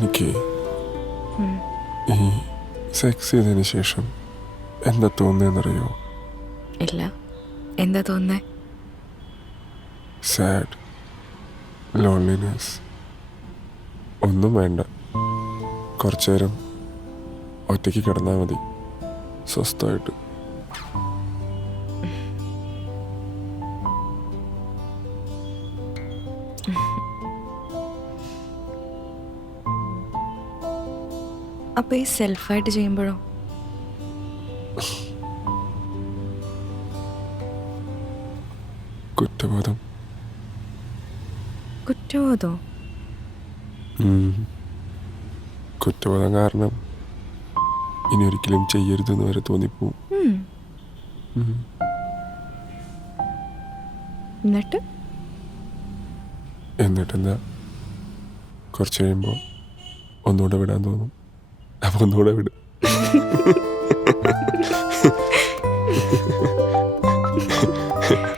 എനിക്ക് ഈ സെക്സ് ചെയ്തതിന് ശേഷം എന്താ തോന്നുന്നതെന്നറിയോ? ഇല്ല, എന്താ തോന്നുന്നേ? Sad, loneliness. ഒന്നും വേണ്ട, കുറച്ചു നേരം ഒറ്റയ്ക്ക് കിടന്നാൽ മതി, സ്വസ്ഥമായിട്ട്. അപ്പൊ ഈ സെൽഫായിട്ട് ചെയ്യുമ്പോഴോ? കുറ്റബോധം. കുറ്റബോധോ? കുറ്റബോധം കാരണം ഇനി ഒരിക്കലും ചെയ്യരുതെന്ന് വരെ തോന്നിപ്പോവും. എന്നിട്ടെന്താ, കുറച്ച് കഴിയുമ്പോൾ ഒന്നുകൂടെ വിടാൻ തോന്നും. അപ്പൊ ഒന്നുകൂടെ വിടും.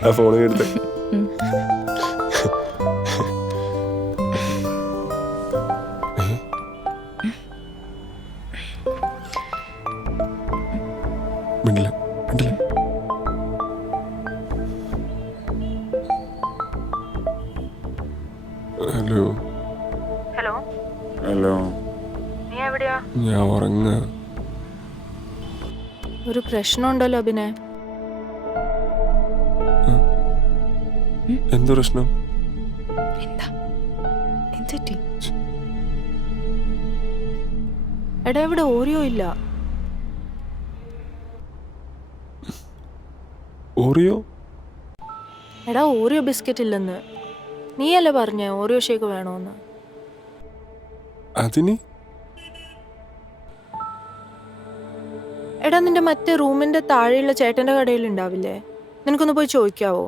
ആ ഫോൺ എടുത്ത് മിണ്ടില്ല മിണ്ടില്ല. ഹലോ ഹലോ ഹലോ, നീ എവിടെയാ? ഞാൻ ഉറങ്ങ. ഒരു പ്രശ്നമുണ്ടല്ലോ അഭിനയ. എന്ത് പ്രശ്നം? എന്താ എന്തെറ്റി? എടാ ഇവിടെ ഓറിയോ ഇല്ല. ഓറിയോ? എടാ ഓറിയോ ബിസ്ക്കറ്റ് ഇല്ലെന്ന്. നീയല്ലേ പറഞ്ഞേ ഓറിയോ ഷേക്ക് വേണോന്ന്? അതിന് എടാ നിന്റെ മറ്റേ റൂമിന്റെ താഴെയുള്ള ചേട്ടന്റെ കടയിൽ ഉണ്ടാവില്ലേ? നിനക്കൊന്ന് പോയി ചോദിക്കാവോ?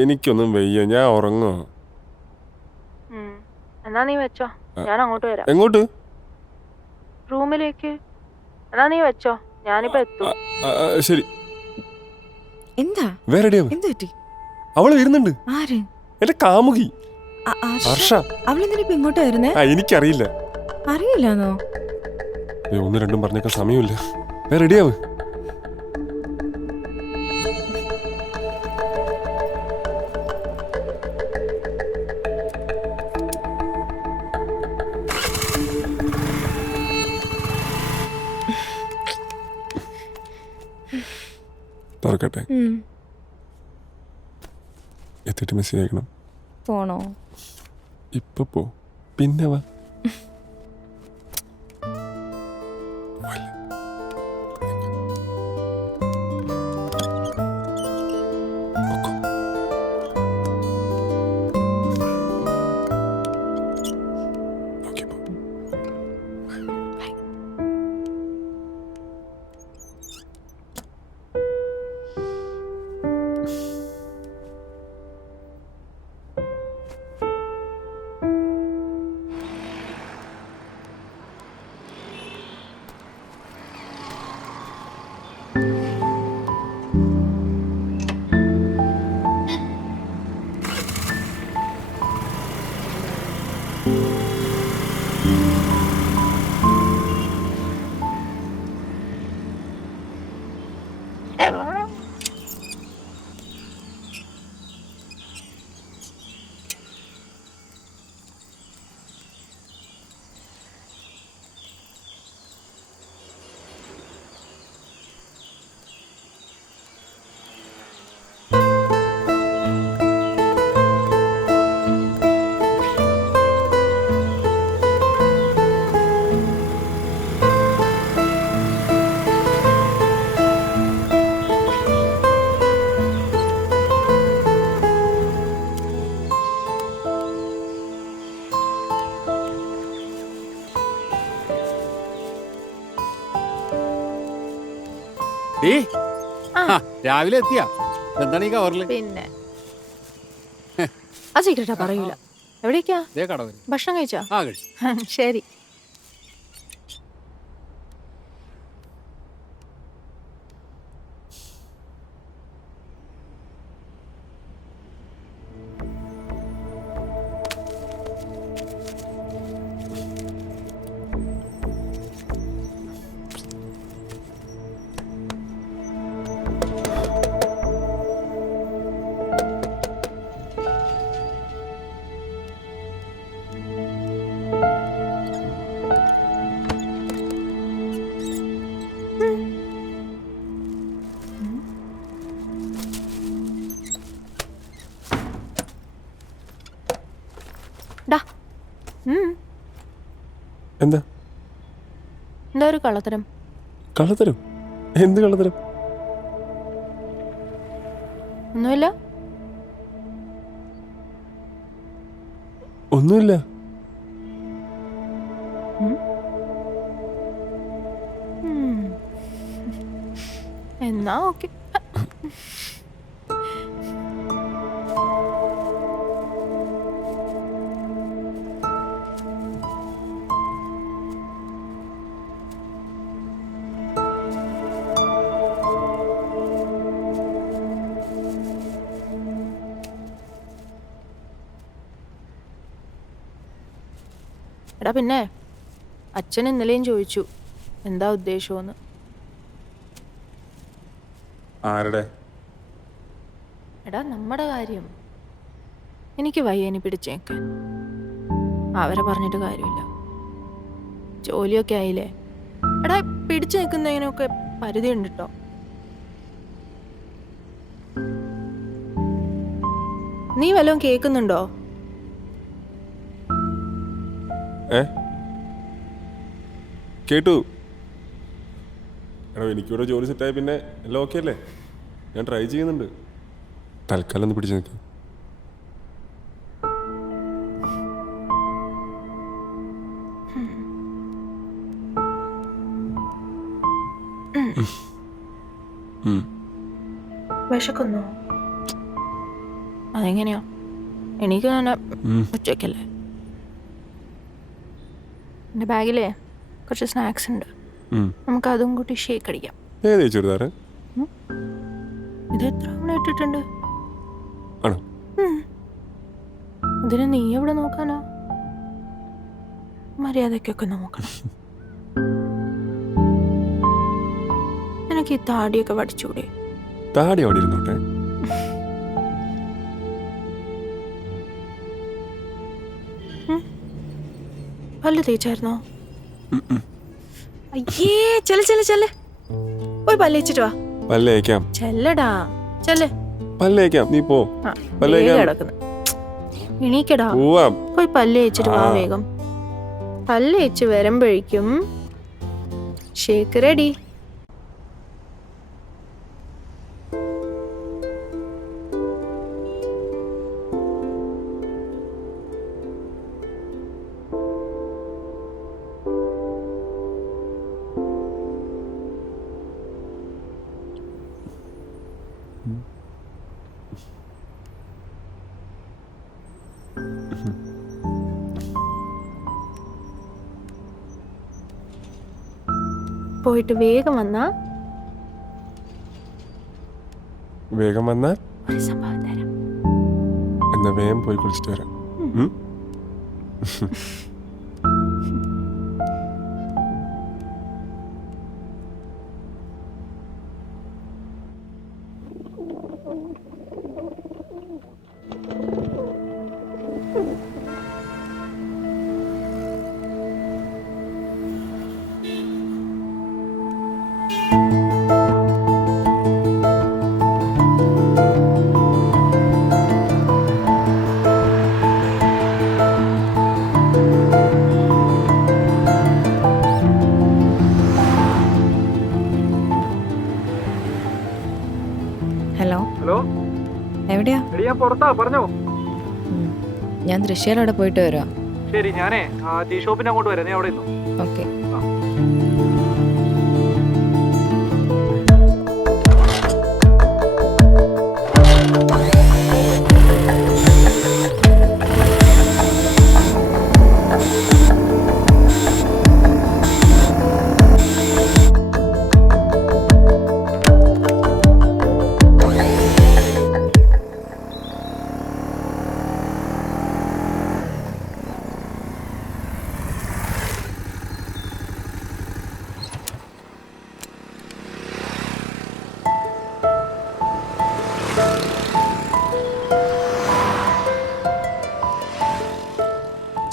എനിക്കൊന്നും വയ്യ, ഞാൻ ഉറങ്ങോ. എന്നാ നീ വെച്ചോ, ഞാൻ അങ്ങോട്ട് വരാം. എങ്ങോട്ട്? റൂമിലേക്ക്. എന്നാ നീ വെച്ചോ, ഞാനിപ്പോ എത്തും. ശരി. എന്താ വേറെ എന്തെറ്റി? അവള് വരുന്നുണ്ട്. ആര്? എന്റെ കാമുകി ഹർഷ. അവളെന്തിനാ ഇപ്പൊ ഇങ്ങോട്ട് വരുന്നേ? എനിക്കറിയില്ല. അറിയില്ലാന്നോ? ഒന്ന് രണ്ടും പറഞ്ഞേക്കാൻ സമയമില്ല. വേറെ റെഡിയാവ്. തുറക്കട്ടെ? എത്തിയിട്ട് മെസ്സേജ് അയക്കണം. പോണോ? ഇപ്പൊ പോ, പിന്നെ വാ. രാവിലെ എത്തിയാ? എന്താണ് ഈ കവറില്? പിന്നെ ആ സീക്രട്ടാ പറയൂല. എവിടേക്കാ? ഭക്ഷണം കഴിച്ചാ? ശരി. എന്താ എന്താ ഒരു കള്ളത്തരം? കള്ളത്തരം? എന്ത് കള്ളത്തരം? ഒന്നുമില്ല. ഒന്നുമില്ല. എന്നാ ഓക്കെ. എടാ പിന്നെ അച്ഛൻ ഇന്നലെയും ചോദിച്ചു എന്താ ഉദ്ദേശമെന്ന്. ആരുടെ? എടാ നമ്മുടെ കാര്യം. എനിക്ക് വയ്യനി പിടിച്ചേക്കാൻ. അവരെ പറഞ്ഞിട്ട് കാര്യമില്ല. ജോലിയൊക്കെ ആയില്ലേ. എടാ പിടിച്ചു നിൽക്കുന്നതിനൊക്കെ പരിധി ഉണ്ട് കേട്ടോ. നീ വല്ലതും കേൾക്കുന്നുണ്ടോ? കേട്ടു. എടോ എനിക്കിവിടെ ജോലി സെറ്റായി പിന്നെ എല്ലാം ഓക്കെ അല്ലേ? ഞാൻ ട്രൈ ചെയ്യുന്നുണ്ട്. തൽക്കാലം ഒന്ന് പിടിച്ചു നിൽക്കാം. വിശക്കുന്നോ? അതെങ്ങനെയാ? എനിക്ക് തന്നെ ഉച്ചയ്ക്കല്ലേ. എൻ്റെ ബാഗിലേ കുറച്ച് സ്നാക്സ് ഉണ്ട്. നമുക്ക് അതും കൂട്ടി ഷേക്ക് അടിക്കാം. ഏത് ചുരിദാറ്? ഇത് എത്ര തവണ ഇട്ടിട്ടുണ്ട്? ആണോ? അതിന് നീ എവിടെ നോക്കാനാ? മര്യാദക്കൊക്കെ നോക്കണം. എനിക്ക് ഈ താടിയൊക്കെ പഠിച്ചൂടെ? താടി അവിടെ ഇരുന്നോട്ടെ. പല്ല് തേച്ചായിരുന്നോ? അയ്യേ ചെല്ല് ചെല്ല് ചെല്ല്. പോയി പല്ല് തേച്ചിട്ട് വാ. പല്ലേക്കാം. ചെല്ലടാ ചെല്ല്. പല്ലേക്കാം. നീ പോ. കിടക്കുന്നു. എണീക്കടാ. പോയി പല്ല് തേച്ചിട്ട് വാ വേഗം. പല്ല് തേച്ച് വരുമ്പോഴേക്കും ഷേക്ക് റെഡി. പോയിട്ട് വേഗം വന്നാ ഒരു സംഭവം തരാം. എന്നാ വേഗം പോയി കുളിച്ചിട്ട് വരാം. ഹലോ ഹലോ, എവിടെയാ? ഞാൻ പുറത്താ, പറഞ്ഞോ. ഞാൻ തൃശ്ശൂർ അവിടെ പോയിട്ട് വരാം. ശരി, ഞാനേ ടീ ഷോപ്പിന് അങ്ങോട്ട് വരാം, നീ അവിടെ ഇരുന്നു. ഓക്കെ.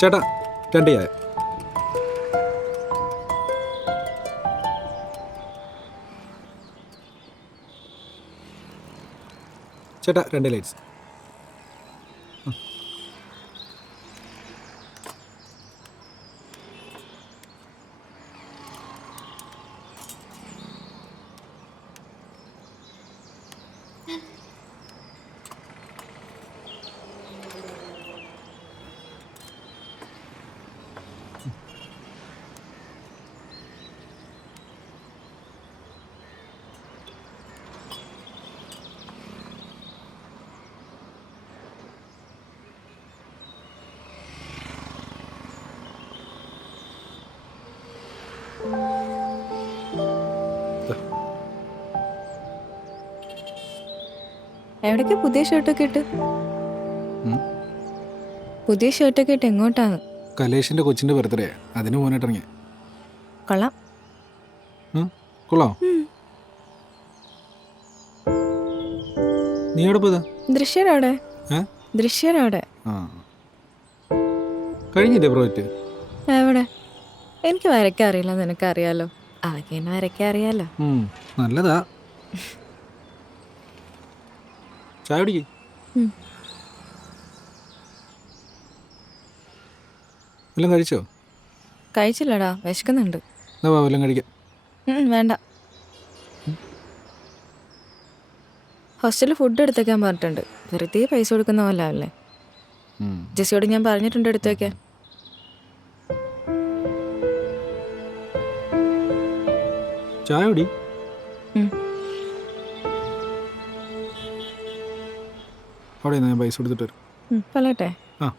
ചേട്ടാ 2 ചായ. ചേട്ടാ 2 ലൈറ്റ്സ്. എവിടേക്കാ പുതിയ ഷർട്ടൊക്കെ ഇട്ട്? ഉം. പുതിയ ഷർട്ടൊക്കെ ഇട്ട് എങ്ങോട്ടാണ്? കലേഷിന്റെ കൊച്ചിന്റെ ബർത്ത്ഡേ അതിന് പോകാനായിട്ട് ഇറങ്ങിയ. കൊള്ളാം. കൊള്ളാം. നീ എവിടെ പോയതാ? ദൃശ്യരവിടെ? ഏ? ദൃശ്യരവിടെ? ആ കഴിഞ്ഞില്ലേ പ്രോജക്റ്റ്? എവിടെ? എനിക്ക് വരയ്ക്കാൻ അറിയില്ല, നിനക്കറിയാലോ. അവയ്ക്ക് എന്നെ വരയ്ക്കാൻ അറിയാലോ. നല്ലതാ. ചായ കുടിക്ക്. ഉം. വല്ലതും കഴിച്ചോ? കഴിച്ചില്ലടാ, വിശക്കുന്നുണ്ട്. എന്നാ വാ വല്ലതും കഴിക്കാം. വേണ്ട. ഹോസ്റ്റലിൽ ഫുഡ് എടുത്തേക്കാൻ പറഞ്ഞിട്ടുണ്ട്. വെറുതെ പൈസ കൊടുക്കുന്ന പോലെ അല്ലേ. ജെസ്സിയോട് ഞാൻ പറഞ്ഞിട്ടുണ്ട് എടുത്തേക്കാൻ. ചായ കുടി. അവിടെ ഞാൻ പൈസ കൊടുത്തിട്ട് വരും. പറയട്ടെ? ആ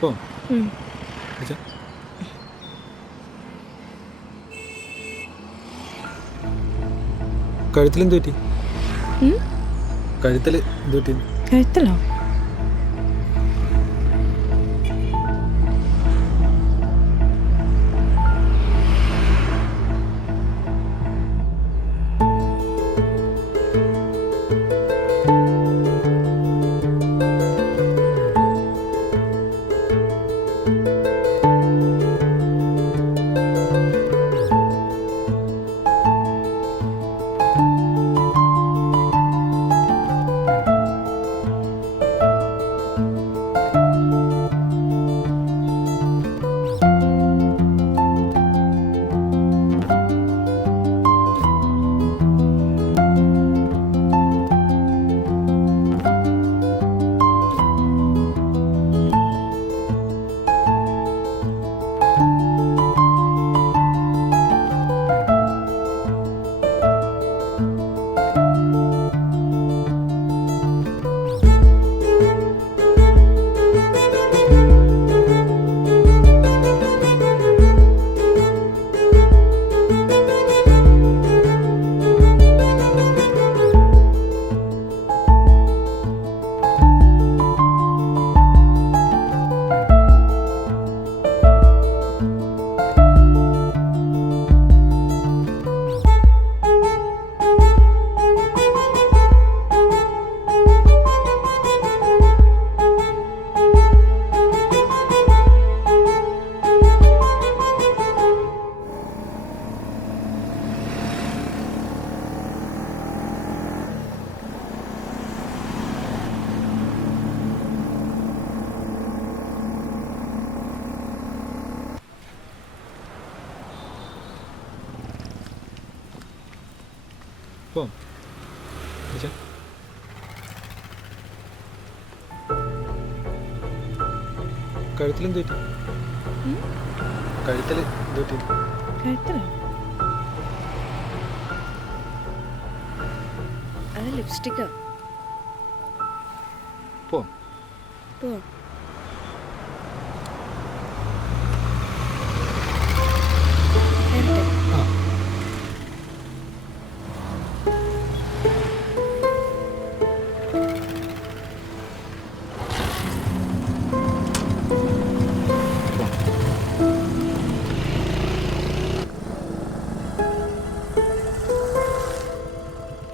പോ. അച്ഛാ. കഴുത്തിലെന്ത് പറ്റി? കഴുത്തിൽ എന്ത് പറ്റി? കഴുത്തല്ലോ? പോ. അച്ഛാ. കഴുത്തിലെന്ത് പറ്റി? കഴുത്തിൽ എന്ത് പറ്റി? കഴുത്തല്ലോ? അത് ലിപ്സ്റ്റിക്കാ. പോ. പോ. വരട്ടെ? ആ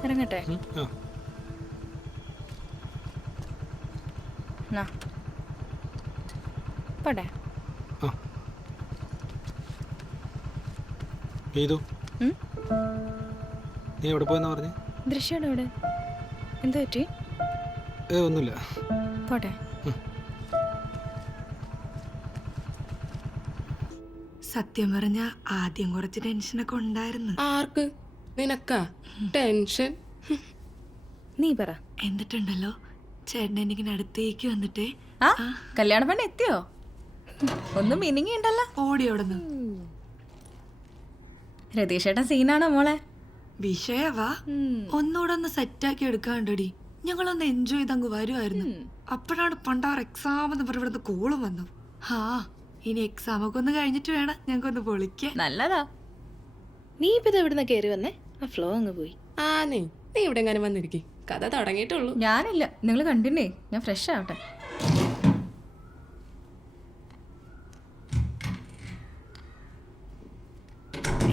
ഇറങ്ങട്ടെ? ആ നാ. പോട്ടെ? ആ ചെയ്തു. നീ എവിടെ പോയെന്നാ പറഞ്ഞേ? ദൃശ്യയുടെ അവിടെ. എന്താ പറ്റി? ഒന്നുമില്ല. പോട്ടെ? സത്യം പറഞ്ഞ ആദ്യം കുറച്ച് ടെൻഷനൊക്കെ ഉണ്ടായിരുന്നു. ആർക്ക്? നിനക്കാ ടെൻഷൻ? നീ പറ. എന്നിട്ടുണ്ടല്ലോ ചേട്ടൻ എനിക്കിന് അടുത്തേക്ക് വന്നിട്ടേ ആ കല്യാണ പെണ്ണ് എത്തിയോ? ഒന്നും മീനിങ് ഉണ്ടല്ലോ. ഓടിയോടുന്നു. രതീഷേട്ടൻ സീനാണോ മോളെ? വിഷയവാ ഒന്നുകൂടെ ഒന്ന് സെറ്റാക്കി എടുക്കാണ്ടടി. ഞങ്ങളൊന്ന് എൻജോയ് ചെയ്ത് അങ്ങ് വരുമായിരുന്നു. അപ്പോഴാണ് പണ്ടാറ് എക്സാം എന്ന് പറഞ്ഞ ഇവിടുന്ന് കോളും വന്നു. ആ ഇനി എക്സാം ഒക്കെ ഒന്ന് കഴിഞ്ഞിട്ട് വേണം ഞങ്ങൾക്കൊന്ന് പൊളിക്കാൻ. നല്ലതാ. നീ ഇപ്പൊ ഇത് എവിടുന്ന കയറി വന്നേ? ആ ഫ്ലോ അങ്ങ് പോയി. നീ ഇവിടെ എങ്ങനെ വന്നിരിക്കും, കഥ തുടങ്ങിയിട്ടുള്ളൂ. ഞാനില്ല, നിങ്ങൾ കണ്ടില്ലേ? ഞാൻ ഫ്രഷ് ആവട്ടെ.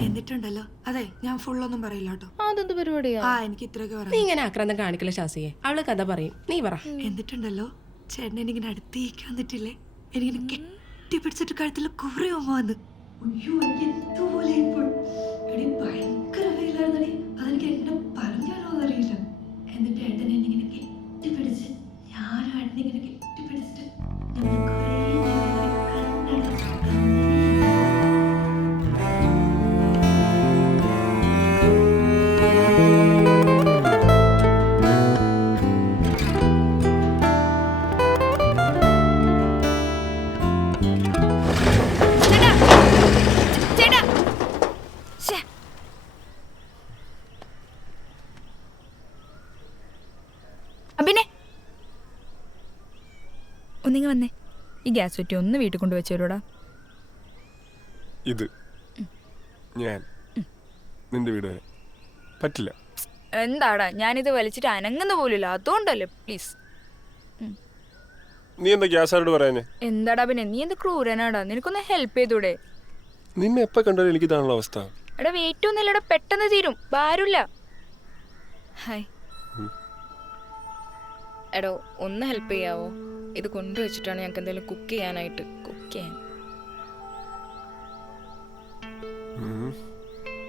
എന്നിട്ടുണ്ടല്ലോ, അതെ ഞാൻ ഫുള്ളൊന്നും പറയില്ല കേട്ടോ. അതെന്ത് പരിപാടിയാ? ആ എനിക്ക് ഇത്രയൊക്കെ നീ പറയാം. ഇങ്ങനെ ആക്രാന്തം കാണിക്കല ശാസിയെ, അവള് കഥ പറയും, നീ പറ. എന്നിട്ടുണ്ടല്ലോ ചേട്ടൻ എനിക്കിങ്ങനെ അടുത്തേക്ക് വന്നിട്ടില്ലേ, എനിക്കിങ്ങനെ കെട്ടിപ്പിടിച്ചിട്ട് കഴുത്തിൽ കുറെ വന്ന് ഭയങ്കര വെയിലായിരുന്നേ. അതെനിക്ക് എന്നെ പറഞ്ഞാലോ എന്നറിയില്ല. എന്നിട്ട് ഏട്ടൻ എന്നിങ്ങനെ കെട്ടിപ്പിടിച്ച് ഞാനും ഏട്ടനിങ്ങനെ കെട്ടിപ്പിടിച്ചിട്ട് ഞങ്ങൾ കുറേ നേരം കണ്ണടച്ച് അഭിനെ ഒന്നിങ്ങ് വന്നേ. ഈ ഗ്യാസ് കുറ്റി ഒന്ന് വീട്ടിൽ കൊണ്ടുവച്ചോടാ. ഇത് ഞാൻ നിന്റെ വീട് വരെ പറ്റില്ല. എന്താടാ, ഞാനിത് വലിച്ചിട്ട് അനങ്ങുന്ന പോലില്ല, അതുകൊണ്ടല്ലേ. പ്ലീസ്. നീ എന്താ ഗ്യാസാരോട് പറയാഞ്ഞേ? എന്താടാ പിന്നെ, നീ എന്ത് ക്രൂരനാടാ? നിനക്കൊന്ന് ഹെൽപ്പ് ചെയ്തൂടെ? നിന്നെ എപ്പോൾ കണ്ടാലും എനിക്ക് ഇതാണല്ലോ അവസ്ഥ. എടാ വെയിറ്റ് ഒന്നുമില്ലടാ, പെട്ടെന്ന് തീരും, ഭാരമില്ല. ഹായ് എടോ, ഒന്ന് ഹെൽപ്പ് ചെയ്യാവോ? ഇത് കൊണ്ടുവച്ചിട്ടാണ് ഞങ്ങൾക്ക് എന്തെങ്കിലും കുക്ക് ചെയ്യാനായിട്ട്. കുക്ക് ചെയ്യാൻ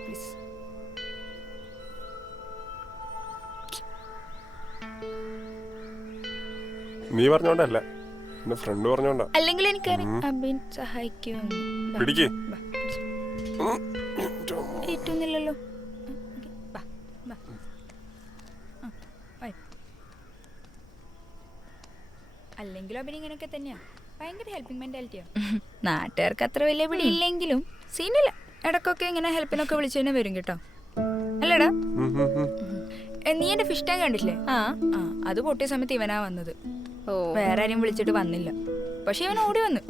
പ്ലീസ്. നീ പറഞ്ഞോണ്ടല്ല, എന്റെ ഫ്രണ്ട് പറഞ്ഞോണ്ടാ. അല്ലെങ്കിൽ എനിക്കറിയാം അബിൻ സഹായിക്കുമെന്ന്. പിടിക്ക്. ഏറ്റൊന്നുമില്ലല്ലോ. അല്ലെങ്കിലും അബിൻ ഇങ്ങനെയൊക്കെ തന്നെയാ, ഭയങ്കര ഹെൽപ്പിംഗ് മെന്റാലിറ്റിയാ. നാട്ടുകാർക്ക് അത്ര വലിയ പിടി ഇല്ലെങ്കിലും സീനില്ല. ഇടക്കൊക്കെ ഇങ്ങനെ ഹെൽപ്പിനൊക്കെ വിളിച്ചു തന്നെ വരും കേട്ടോ. അല്ലടാ, നീ എന്റെ ഫിഷ് ടാങ്ക് കണ്ടില്ലേ? ആ അത് പൊട്ടിയ സമയത്ത് ഇവനാ വന്നത്. വേറെ ആരെയും വിളിച്ചിട്ട് വന്നില്ല, പക്ഷെ ഇവൻ ഓടി വന്നു.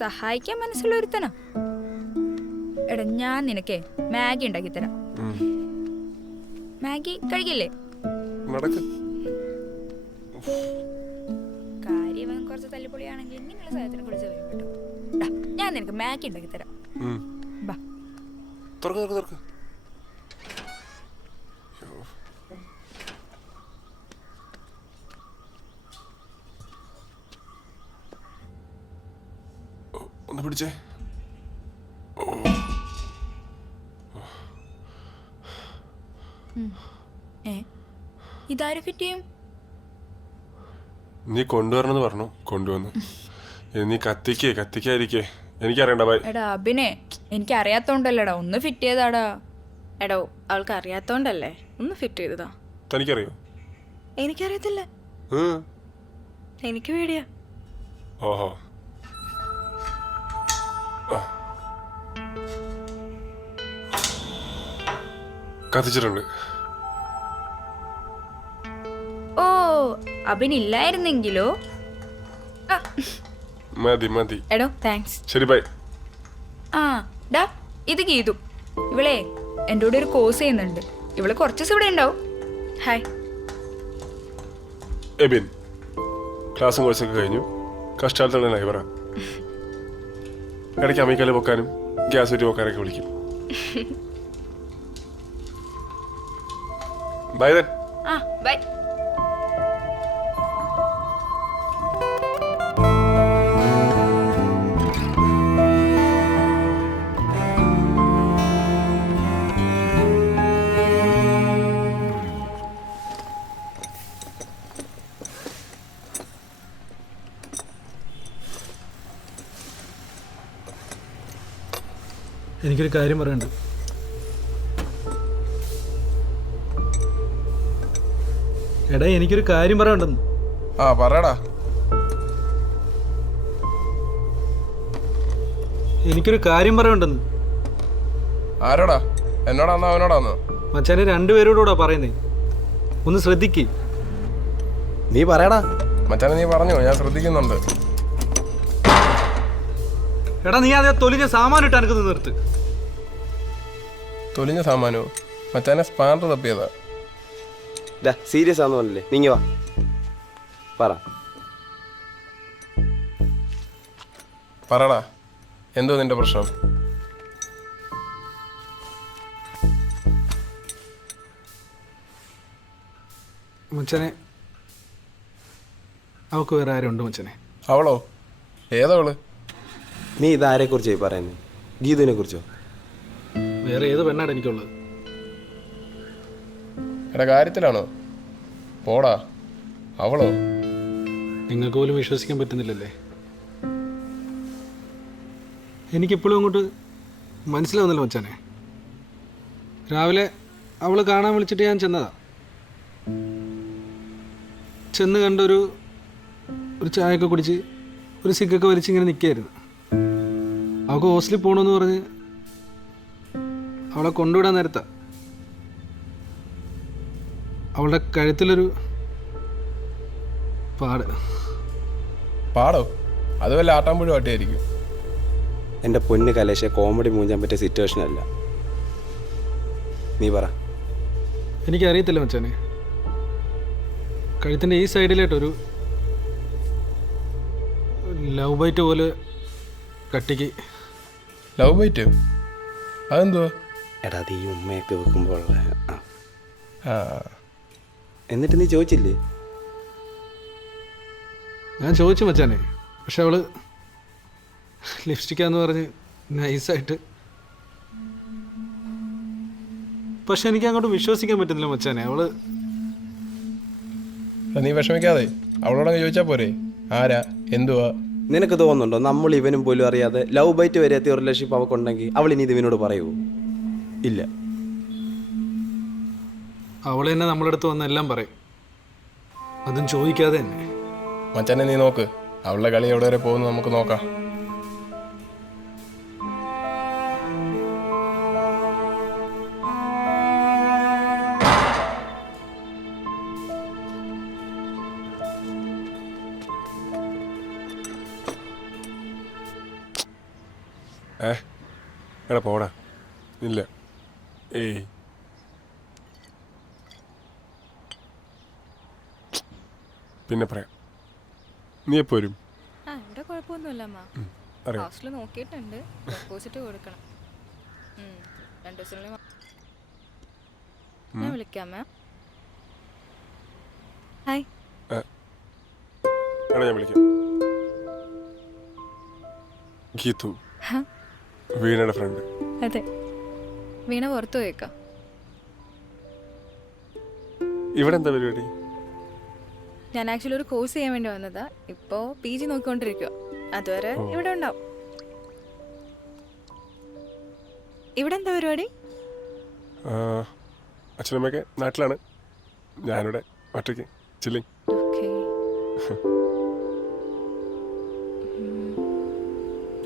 സഹായിക്കാൻ മനസ്സുള്ള ഒരുത്തനാ. എടാ ഞാൻ നിനക്കേ മാഗി ഉണ്ടാക്കി തരാം. മാഗി കഴിക്കില്ലേ? കാര്യം കുറച്ച് തല്ലിപ്പൊളിയാണെങ്കിൽ ഇങ്ങനെയുള്ള സാധനത്തിനെ കുറിച്ച് വരും കേട്ടോ. ഞാൻ നിനക്ക് മാഗി ഉണ്ടാക്കി തരാം. ബാ. ഒന്ന് പിടിച്ചേ. ഇതാര് ഫിറ്റ് ചെയ്യും? നീ കൊണ്ടുവരണമെന്ന് പറഞ്ഞു, കൊണ്ടുവന്നു. നീ കത്തിക്കാതിരിക്കേ, എനിക്കറിയണ്ട. ബൈ. എടാ അഭിനെ, എനിക്ക് അറിയാത്തോണ്ടല്ലടാ, ഒന്ന് ഫിറ്റ് ചെയ്താടാ. എടോ, അവൾക്ക് അറിയാത്തോണ്ടല്ലേ, ഒന്ന് ഫിറ്റ് ചെയ്തതാ. തനിക്കറിയോ? എനിക്കറിയത്തില്ല, എനിക്ക് പേടിയാ. ഓഹോ. കത്തിച്ചിട്ടുണ്ട്. ഓ, അഭിനില്ലായിരുന്നെങ്കിലോ? മതി. എടോ താങ്ക്സ്. ശരി, ബൈ. ഡാ ഇത് ഗീതു. ഇവളെ എൻ്റെ കൂടെ ഒരു കോഴ്സ് ചെയ്യുന്നുണ്ട്. ഇവള് കുറച്ച് ദിവസം ഇവിടെ ഉണ്ടാവും. ഹായ്. എബിൻ, ക്ലാസ്സും കോഴ്സൊക്കെ കഴിഞ്ഞു. കഷ്ടാലത്തുള്ള നൈബറാ. ഇടയ്ക്ക് അമ്മിക്കല് പൊക്കാനും ഗ്യാസ് കുറ്റി പൊക്കാനൊക്കെ വിളിക്കും. Bye then. ബൈ. എനിക്കൊരു കാര്യം പറയണ്ട്. എടാ എനിക്കൊരു കാര്യം പറയണ്ടെന്ന്. പറയടാ. എനിക്കൊരു കാര്യം പറയണ്ടെന്ന്. ആരോടാ? എന്നോടാന്നോ അവനോടാന്നോ? മച്ചാനെ രണ്ടുപേരോടാ പറയുന്നേ. ഒന്ന് ശ്രദ്ധിക്ക്. നീ പറയടാ. മച്ചാനെ നീ പറഞ്ഞോ, ഞാൻ ശ്രദ്ധിക്കുന്നുണ്ട്. എടാ നീ അതേ തൊലിഞ്ഞ സാമാനം ഇട്ട് എനിക്ക് നിർത്ത്. തൊലിഞ്ഞ സാമാനോ? മച്ചാനെ സ്പാനർ തപ്പിയതാ. സീരിയസ് ആണെന്ന് പറഞ്ഞില്ലേ, നീങ്ങി വാ പറ. പറടാ, എന്തോ നിന്റെ പ്രശ്നം? മച്ചനെ, അവൾക്ക് വേറെ ആരും ഉണ്ട് മച്ചനെ. അവളോ? ഏതവള്? നീ ഇതാരെക്കുറിച്ചായി പറയുന്നത്? ഗീതുവിനെ കുറിച്ചോ? വേറെ ഏത് പെണ്ണാണ് എനിക്കുള്ളത്? എടാ കാര്യത്തിലാണോ? പോടാ. അവളോ? നിങ്ങൾക്ക് പോലും വിശ്വസിക്കാൻ പറ്റുന്നില്ലല്ലേ? എനിക്കിപ്പോഴും അങ്ങോട്ട് മനസ്സിലാവുന്നില്ല മച്ചാനെ. രാവിലെ അവൾ കാണാൻ വിളിച്ചിട്ട് ഞാൻ ചെന്നതാ. ചെന്ന് കണ്ടൊരു ചായയൊക്കെ കുടിച്ച് ഒരു സിഗൊക്കെ വലിച്ചിങ്ങനെ നിൽക്കുകയായിരുന്നു. അവൾക്ക് ഹോസ്റ്റലിൽ പോകണമെന്ന് പറഞ്ഞ് അവളെ കൊണ്ടുവിടാൻ നേരത്താ അവളുടെ കഴുത്തിലൊരു പാട്. പാടോ? അത് വല്ല ആട്ടാമ്പുഴ ആട്ടിയായിരിക്കും. എൻ്റെ പൊന്ന് കലേശ, കോമഡി മൂഞ്ചാൻ പറ്റിയ സിറ്റുവേഷൻ അല്ല. നീ പറ. എനിക്കറിയത്തില്ല മച്ചാനെ. കഴുത്തിൻ്റെ ഈ സൈഡിലായിട്ടൊരു ലവ് ബൈറ്റ് പോലെ കട്ടിക്ക്. Love bite? അതെന്തുവാ? എടാ അത് ഈ ഉമ്മയൊക്കെ വെക്കുമ്പോൾ ആ, എന്നിട്ട് നീ ചോദിച്ചില്ലേ? ഞാൻ ചോദിച്ചു മച്ചാനെ, പക്ഷെ അവള് ലിപ്സ്റ്റിക്കാന്ന് പറഞ്ഞ് നൈസായിട്ട്. പക്ഷെ എനിക്ക് അങ്ങോട്ട് വിശ്വസിക്കാൻ പറ്റുന്നില്ല മച്ചാനെ. അവള് നീ വിഷമിക്കാതെ അവളോടങ്ങ് ചോദിച്ചാ പോരെ, ആരാ എന്തുവാ? നിനക്ക് തോന്നുന്നുണ്ടോ നമ്മൾ ഇവനും പോലും അറിയാതെ ലവ് ബൈറ്റ് വരെ എത്തിയ റിലേഷൻഷിപ്പ് അവൾക്കുണ്ടെങ്കിൽ അവൾ ഇനി ഇവനോട് പറയുമോ? ഇല്ല. അവൾ തന്നെ നമ്മളെ അടുത്ത് വന്ന് എല്ലാം പറയും, അതും ചോദിക്കാതെ തന്നെ. മച്ചാനെ നീ നോക്ക്, അവളുടെ കളി എവിടെ വരെ പോകുന്നു നമുക്ക് നോക്കാം. എടാ പോടാ. ഇല്ല. ഏയ് പിന്നെ പറയാം. നീ എപ്പോ വരും? ആ ഇവിടെ കുഴപ്പമൊന്നുമില്ല അമ്മ. അറിയാം. ഹോസ്റ്റലിൽ നോക്കിയിട്ടുണ്ട്, ഡെപ്പോസിറ്റ് കൊടുക്കണം. 2 ദിവസത്തിനുള്ളിൽ ഞാൻ വിളിക്കാം മാം. ഹായ്. എടാ ഞാൻ വിളിക്കാം. ഗീതു, വീണയുടെ ഫ്രണ്ട്. അതെ, വീണ പുറത്തു പോയേക്കാം. ഇവിടെ എന്താ പരിപാടി? ഞാൻ ആക്ച്വലി ഒരു കോഴ്സ് ചെയ്യാൻ വേണ്ടി വന്നതാ. ഇപ്പോൾ PG നോക്കിക്കൊണ്ടിരിക്കുക. അതുവരെ ഇവിടെ ഉണ്ടാവും. ഇവിടെ എന്താ പരിപാടി? അച്ഛനമ്മയൊക്കെ നാട്ടിലാണ്, ഞാനിവിടെ ഒറ്റയ്ക്ക് ചില്ലിങ്. ഓക്കെ.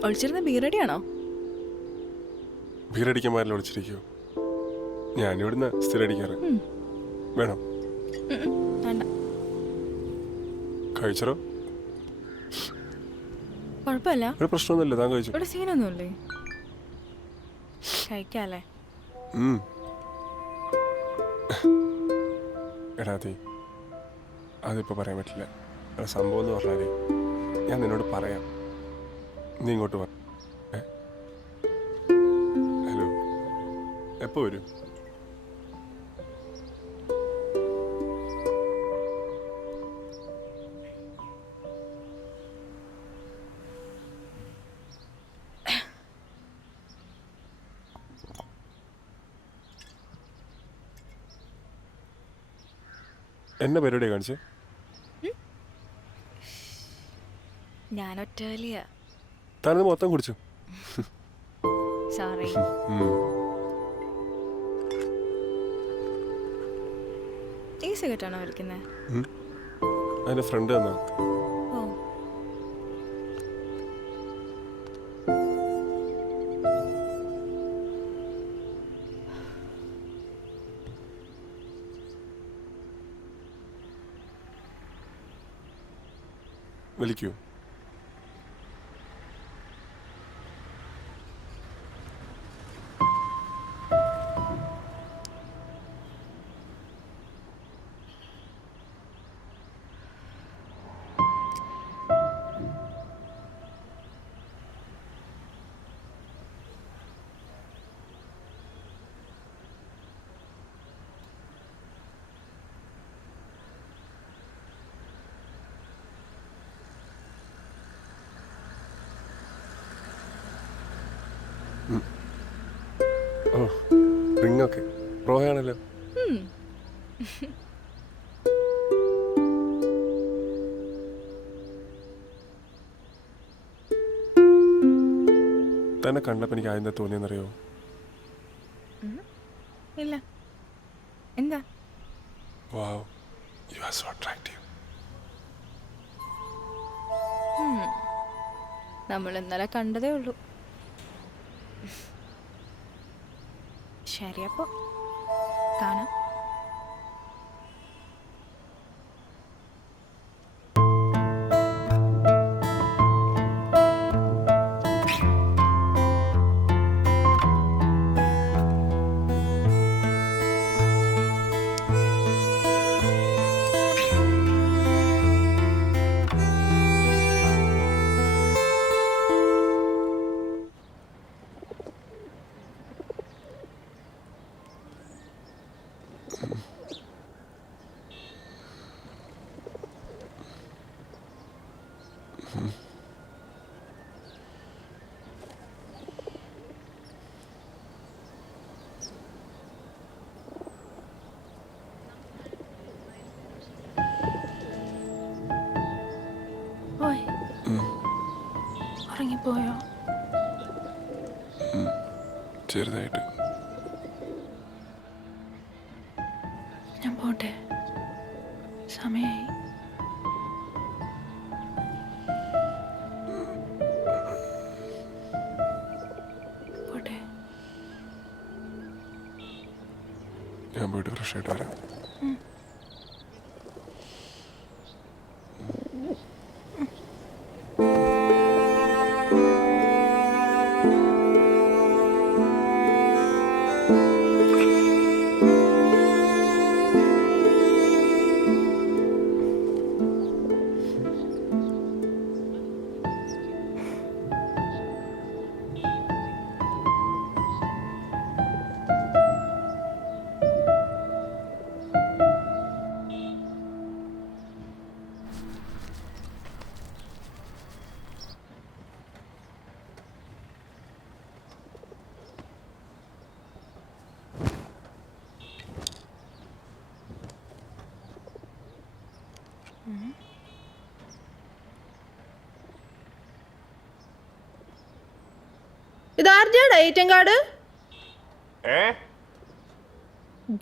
ഒളിച്ചിരുന്ന ബീറടിയാണോ? ബീറടിക്കാൻ ഒളിച്ചിരിക്കുമോ? ഞാനിവിടുന്ന് സ്ഥിരം അടിക്കാറ്. വേണോ? വേണ്ട. കഴിച്ചോ? കുഴപ്പമില്ല, ഒരു പ്രശ്നമൊന്നുമില്ല. താൻ കഴിച്ചു? ഇവിടെ സീനൊന്നുമില്ലേ? കഴിക്കാല്ലേ? എടാ അതിപ്പോൾ പറയാൻ പറ്റില്ല. സംഭവം എന്ന് പറഞ്ഞാൽ ഞാൻ നിന്നോട് പറയാം, നീ ഇങ്ങോട്ട് വാ. ഹലോ, എപ്പോൾ വരും? എന്നെ പരിപാടിയാണ് കാണിച്ചേ? ഞാൻ ഒറ്റവലിയാ. താനത് മൊത്തം കുടിച്ചു? സോറി. ഈ സിഗരറ്റാണോ വലിക്കുന്നത്? അതിൻ്റെ ഫ്രണ്ട് തന്നാ. ഓ, വിളിക്കൂ. ഓ, റിങ്ങൊക്കെ പ്രോയാണല്ലോ. തന്നെ കണ്ടപ്പോൾ എനിക്ക് ആദ്യം തോന്നിയെന്നറിയോ? ഇല്ല. എന്താ? വാവ്, യു ആർ സോ അട്രാക്റ്റീവ്. നമ്മൾ ഇന്നലെ കണ്ടതേ ഉള്ളൂ. ശരി, അപ്പോ കാണാം. ഉറങ്ങിപ്പോയോ? ചെറുതായിട്ട്. ഞാൻ പോട്ടെ, സമയായി. പോട്ടെ. ഞാൻ പോയിട്ട് ഫ്രഷ് ആയിട്ട് വരാം. ഇതാരുടെ ഐറ്റം കാർഡ്?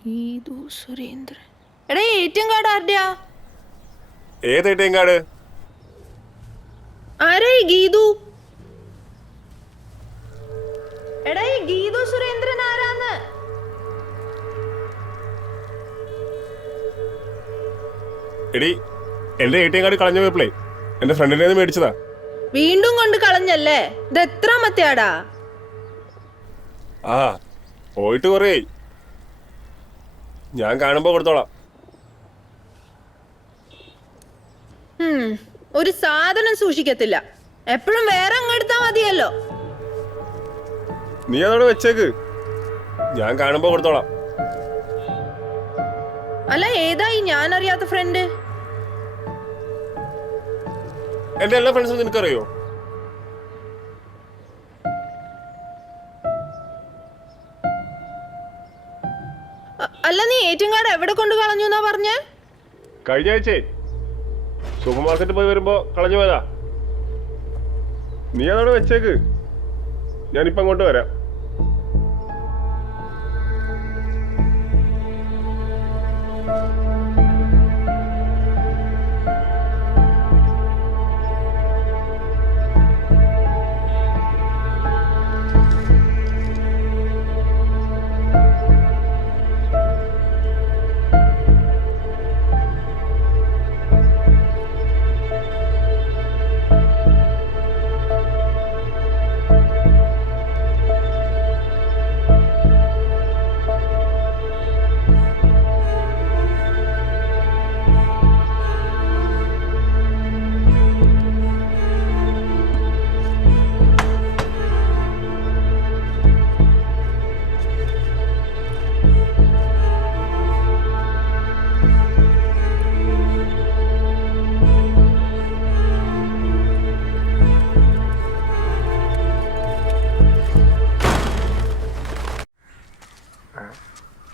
ഗീതു സുരേന്ദ്രൻ. എടാ, ഐറ്റം കാർഡ് ആരുടെയാ? ഏത് ഐറ്റം കാർഡ്? ആരാ ഈ ഗീതു? എടാ, ഈ ഗീതു സുരേന്ദ്രൻ ആരാന്ന്? എടി, എന്റെ എ ടി എം കാർഡ് കളഞ്ഞു പോയപ്പോഴേ എന്റെ ഫ്രണ്ടിനെ മേടിച്ചതാ. വീണ്ടും കൊണ്ട് കളഞ്ഞല്ലേ? ഇത് എത്രാമത്തെയാടാ? ആ, പോയിട്ട് കുറേ ഞാൻ കാണുമ്പോ കൊടുത്തോളാം. ഒരു സാധനം സൂക്ഷിക്കത്തില്ല, എപ്പോഴും വേറെ അങ്ങെടുത്താ മതിയല്ലോ. നീ അതോടെ വെച്ചേക്ക്, ഞാൻ കാണുമ്പോ കൊടുത്തോളാം. അല്ല, ഏതായി ഞാൻ അറിയാത്ത ഫ്രണ്ട്? എന്റെ എല്ലാ ഫ്രണ്ട്സും നിനക്കറിയോ? അല്ല, നീ ഏറ്റും കാർഡ് എവിടെ കൊണ്ട് കളഞ്ഞു എന്നാ പറഞ്ഞേ? കഴിഞ്ഞ ആഴ്ചേ സൂപ്പർ മാർക്കറ്റിൽ പോയി വരുമ്പോ കളഞ്ഞു പോയതാ. നീ അതോടെ വെച്ചേക്ക്, ഞാനിപ്പോ അങ്ങോട്ട് വരാം.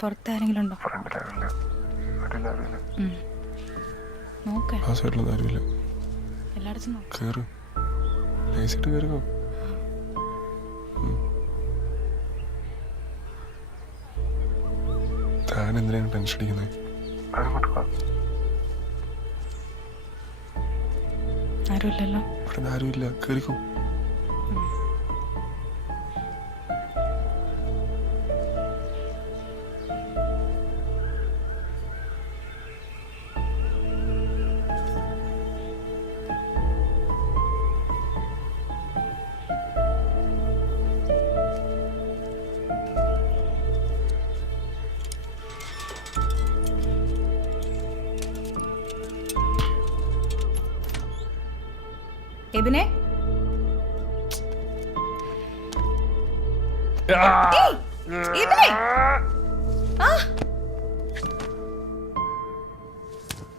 പുറത്ത് ആരെങ്കിലും ഉണ്ടോ? നോക്ക ആ സൈഡിലൊന്നും ആരുമില്ല. എല്ലായിടത്തും നോക്ക. കയറ്, നൈസായിട്ട് കയറുക. താൻ എന്തിനാണ് ടെൻഷൻ അടിക്കുന്നത്? ആരുമില്ലല്ലോ. ഇവിടെ ആരുമില്ല, കയറിക്കോ. എബിനെ,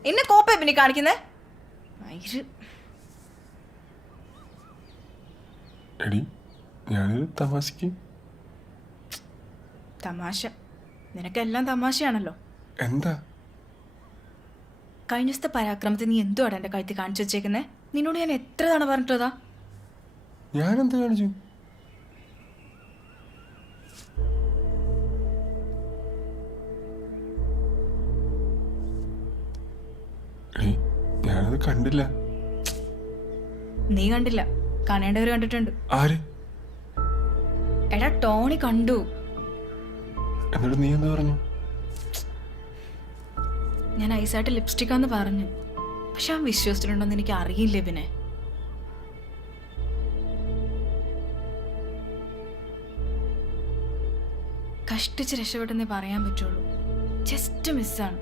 എന്നെ കോപ്പ എബിനെ കാണിക്കുന്നേ? എടി, ഞാനൊരു തമാശക്ക്. തമാശ? നിനക്കെല്ലാം തമാശയാണല്ലോ. എന്താ കഴിഞ്ഞ ദിവസത്തെ പരാക്രമത്തിൽ നീ എന്തുവാണ് എന്റെ കഴുത്തിൽ കാണിച്ചു വെച്ചേക്കുന്നേ? നിന്നോട് ഞാൻ എത്ര തവണ പറഞ്ഞിട്ടതാ? ഞാനെന്ത് കാണിച്ചു? എടി, ഞാനത് കണ്ടില്ല. നീ കണ്ടില്ല, കാണേണ്ടവര് കണ്ടിട്ടുണ്ട്. ആര്? എടാ, ടോണി കണ്ടു. എന്നിട്ട് നീ എന്താ പറഞ്ഞു? ഞാൻ ഐസായിട്ട് ലിപ്സ്റ്റിക്കാന്ന് പറഞ്ഞു. പക്ഷെ അവൻ വിശ്വസിച്ചിട്ടുണ്ടോന്ന് എനിക്ക് അറിയില്ല. പിന്നെ കഷ്ടിച്ച് രക്ഷപ്പെട്ടെന്നേ പറയാൻ പറ്റുള്ളൂ. ജസ്റ്റ് മിസ്സാണ്.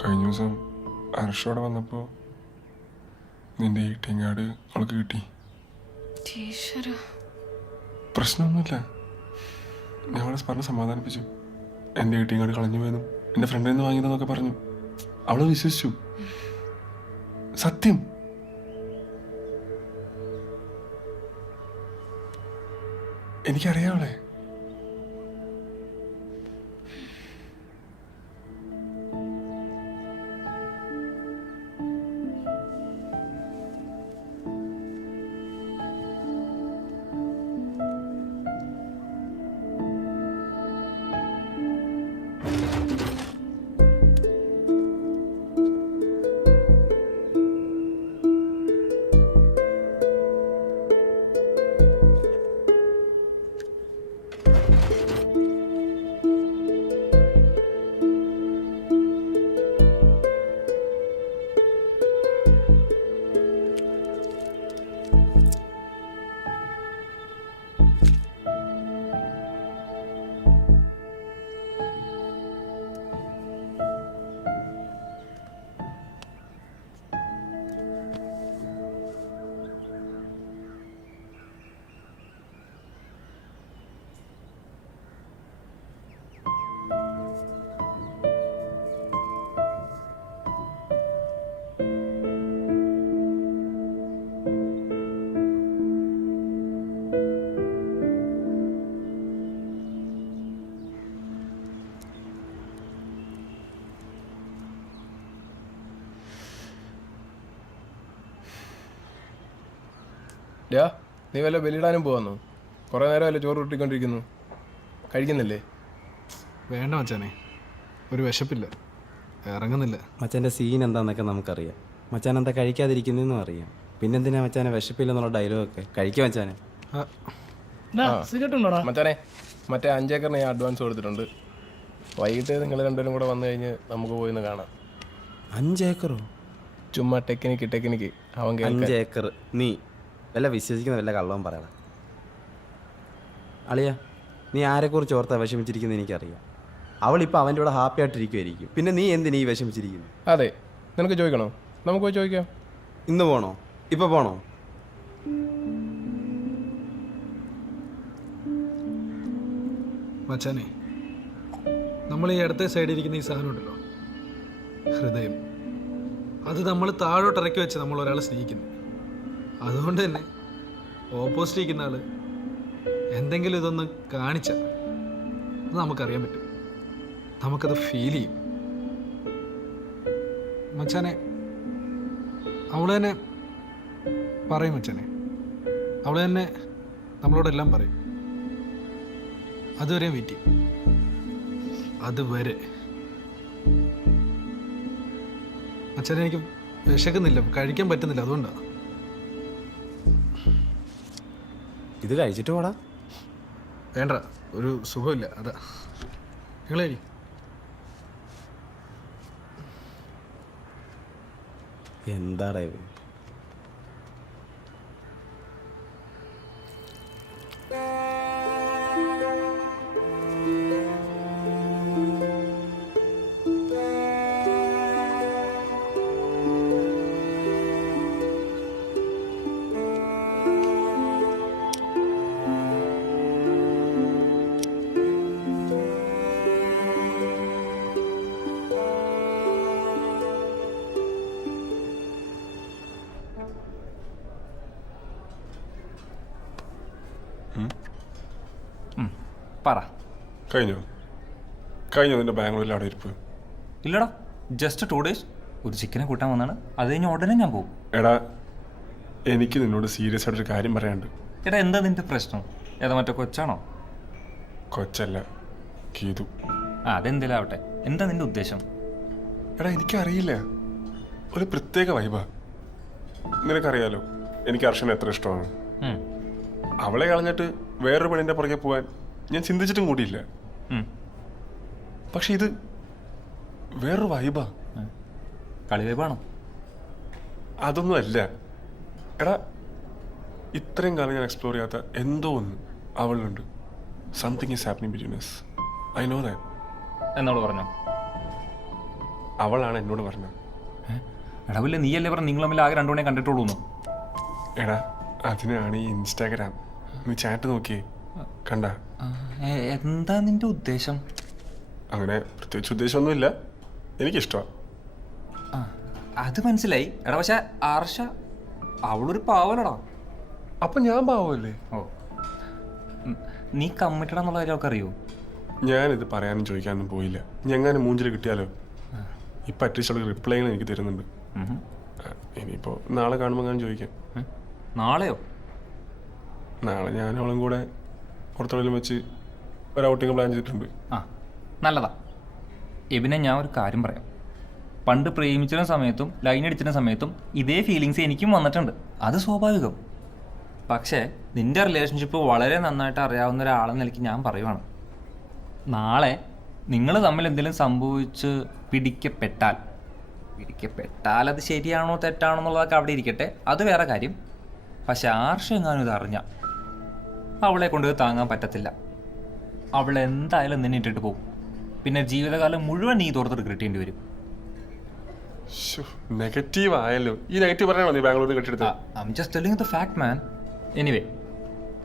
കഴിഞ്ഞ ദിവസം അർഷോടെ വന്നപ്പോ നിന്റെ ATM കാർഡ് അവൾക്ക് കിട്ടി. പ്രശ്നമൊന്നുമില്ല, ഞങ്ങളെ പറഞ്ഞ് സമാധാനിപ്പിച്ചു. എൻ്റെ ATM കാർഡ് കളഞ്ഞു പോയെന്നും എൻ്റെ ഫ്രണ്ടിൽ നിന്ന് വാങ്ങിയതെന്നൊക്കെ പറഞ്ഞു. അവള് വിശ്വസിച്ചു. സത്യം. എനിക്കറിയാവളെ. നീ വല്ല ബലിയിടാനും പോവാന്നോ? കുറേ നേരമല്ലേ ചോറ് കിട്ടിക്കൊണ്ടിരിക്കുന്നു. കഴിക്കുന്നില്ലേ? വേണ്ട മച്ചാനെ, ഒരു വിശപ്പില്ല, ഇറങ്ങുന്നില്ല. മച്ചാൻ്റെ സീൻ എന്താണെന്നൊക്കെ നമുക്കറിയാം. മച്ചാൻ എന്താ കഴിക്കാതിരിക്കുന്നതെന്നും അറിയാം. പിന്നെന്തിനാ മച്ചാനെ വിശപ്പില്ലെന്നുള്ള ഡയലോഗൊക്കെ? കഴിക്കുക മച്ചാനെ. മച്ചാനെ, മറ്റേ 5 ഏക്കറിന് ഞാൻ അഡ്വാൻസ് കൊടുത്തിട്ടുണ്ട്. വൈകിട്ട് നിങ്ങൾ രണ്ടുപേരും കൂടെ വന്നു കഴിഞ്ഞ് നമുക്ക് പോയി ഒന്ന് കാണാം. 5 ഏക്കറോ? ചുമ്മാ ടെക്നിക്ക് അവൻ 5 ഏക്കർ? നീ വല്ല വിശ്വസിക്കുന്ന വല്ല കള്ളവും പറയണം. അളിയ, നീ ആരെക്കുറിച്ച് ഓർത്താ വിഷമിച്ചിരിക്കുന്നത് എനിക്കറിയാം. അവളിപ്പോൾ അവൻ്റെ കൂടെ ഹാപ്പി ആയിട്ടിരിക്കുമായിരിക്കും. പിന്നെ നീ എന്തിനാ ഈ വിഷമിച്ചിരിക്കുന്നു? അതെ, നിനക്ക് ചോദിക്കണോ? നമുക്ക് പോയി ചോദിക്കാം. ഇന്ന് പോണോ? ഇപ്പം പോണോ? മച്ചാനെ, നമ്മൾ ഈ ഇടത്തെ സൈഡിൽ ഇരിക്കുന്ന ഈ സാധനം ഉണ്ടല്ലോ, ഹൃദയം, അത് നമ്മൾ താഴോട്ട് ഇറക്കി വെച്ച് നമ്മൾ ഒരാളെ സ്നേഹിക്കുന്നു. അതുകൊണ്ട് തന്നെ ഓപ്പോസിറ്റ് ഇരിക്കുന്ന ആള് എന്തെങ്കിലും ഇതൊന്ന് കാണിച്ച അത് നമുക്കറിയാൻ പറ്റും, നമുക്കത് ഫീൽ ചെയ്യും. മച്ചാനെ അവള് തന്നെ പറയും, മച്ചാനെ അവള് തന്നെ നമ്മളോടെല്ലാം പറയും. അതുവരെ വെയിറ്റ് ചെയ്യും. അതുവരെ മച്ചാനെ എനിക്ക് വിശക്കുന്നില്ല, കഴിക്കാൻ പറ്റുന്നില്ല, അതുകൊണ്ടാണ്. ഇത് കഴിച്ചിട്ട് പോടാ. വേണ്ട, ഒരു സുഖമില്ല, അതാ. നിങ്ങൾ കഴി. എന്താടാ ഇത്? പറ. കഴിഞ്ഞോ നിന്റെ ബാംഗ്ലൂരിൽ അവിടെ ഇരിപ്പ്? ഇല്ലടാ, ജസ്റ്റ് 2 days ഒരു ചിക്കനെ കൂട്ടാൻ വന്നാണ്. അത് കഴിഞ്ഞ് ഉടനെ ഞാൻ പോകും. എടാ, എനിക്ക് നിന്നോട് സീരിയസ് ആയിട്ടൊരു കാര്യം പറയാനുണ്ട്. എടാ, എന്താ നിന്റെ പ്രശ്നം? ഏതാ മറ്റേ കൊച്ചാണോ? കൊച്ചല്ല, ഗീതു. അതെന്തെങ്കിലും ആവട്ടെ, എന്താ നിന്റെ ഉദ്ദേശം? എടാ, എനിക്കറിയില്ല, ഒരു പ്രത്യേക വൈബാ. നിനക്കറിയാലോ എനിക്ക് അർഷനെ എത്ര ഇഷ്ടമാണ്. അവളെ കളഞ്ഞിട്ട് വേറൊരു പെണ്ണിന്റെ പുറകെ പോകാൻ ഞാൻ ചിന്തിച്ചിട്ടും കൂടിയില്ല. പക്ഷെ ഇത് വേറൊരു വൈബാ. കളി വൈബാണോ? അതൊന്നും അല്ല. എടാ, ഇത്രയും കാലം ഞാൻ എക്സ്പ്ലോർ ചെയ്യാത്ത എന്തോ ഒന്ന് അവളുണ്ട്. Something is happening between us. I know that. എന്നോട് പറഞ്ഞോ? അവളാണ് എന്നോട് പറഞ്ഞത്. എടാ, വല്ല നീയല്ലേ പറഞ്ഞ നിങ്ങൾ തമ്മിൽ ആകെ 2 മണിയെ കണ്ടിട്ടുള്ളൂ. എടാ, അതിനാണ് ഈ ഇൻസ്റ്റാഗ്രാം. നീ ചാറ്റ് നോക്കിയേ, കണ്ട? എന്താ നിന്റെ ഉദ്ദേശം? അങ്ങനെ പ്രത്യേകിച്ച് ഉദ്ദേശമൊന്നുമില്ല, എനിക്കിഷ്ടമാണ്. അത് മനസ്സിലായി. എടാ, പക്ഷെ ആർഷ അവളൊരു പാവലടാ. അപ്പൊ ഞാൻ പാവല്ലേ? ഓ, നീ കമ്മിറ്റഡ് എന്നുള്ള കാര്യം അവൾക്ക് അറിയോ? ഞാനിത് പറയാനും ചോദിക്കാനും പോയില്ല. ഞങ്ങനെ മൂഞ്ചിൽ കിട്ടിയാലോ? ഇപ്പം അറ്റ്ലീസ്റ്റ് അവൾക്ക് റിപ്ലൈകൾ എനിക്ക് തരുന്നുണ്ട്. ഇനിയിപ്പോൾ നാളെ കാണുമ്പോൾ ഞാൻ ചോദിക്കാം. നാളെയോ? നാളെ ഞാൻ അവളും കൂടെ പുറത്തെവിടെയും വെച്ച് ഒരു ഔട്ടിങ് പ്ലാൻ ചെയ്തിട്ടുണ്ട്. ആ, നല്ലതാ. എബിനെ, ഞാൻ ഒരു കാര്യം പറയാം. പണ്ട് പ്രേമിച്ചിരുന്ന സമയത്തും ലൈൻ അടിച്ചിരുന്ന സമയത്തും ഇതേ ഫീലിങ്സ് എനിക്കും വന്നിട്ടുണ്ട്. അത് സ്വാഭാവികം. പക്ഷേ നിന്റെ റിലേഷൻഷിപ്പ് വളരെ നന്നായിട്ട് അറിയാവുന്ന ഒരാളെന്ന നിലയ്ക്ക് ഞാൻ പറയുവാണ്, നാളെ നിങ്ങൾ തമ്മിൽ എന്തെങ്കിലും സംഭവിച്ച് പിടിക്കപ്പെട്ടാൽ അത് ശരിയാണോ തെറ്റാണോ എന്നുള്ളതൊക്കെ അവിടെ ഇരിക്കട്ടെ, അത് വേറെ കാര്യം. പക്ഷെ ആർഷ എങ്ങാനും ഇത് അറിഞ്ഞാൽ അവളെ കൊണ്ട് താങ്ങാൻ പറ്റത്തില്ല. അവൾ എന്തായാലും നിന്നെ ഇട്ടിട്ട് പോകും. പിന്നെ ജീവിതകാലം മുഴുവൻ നീ തോർത്ത് റിഗ്രറ്റ് ചെയ്യേണ്ടി വരും. നെഗറ്റീവ് ആയല്ലോ. ഈ നെഗറ്റീവ് പറയാനോ നീ ബാംഗ്ലൂരിൽ കെട്ടിയെടുത്ത? I am just telling the fact man. Anyway,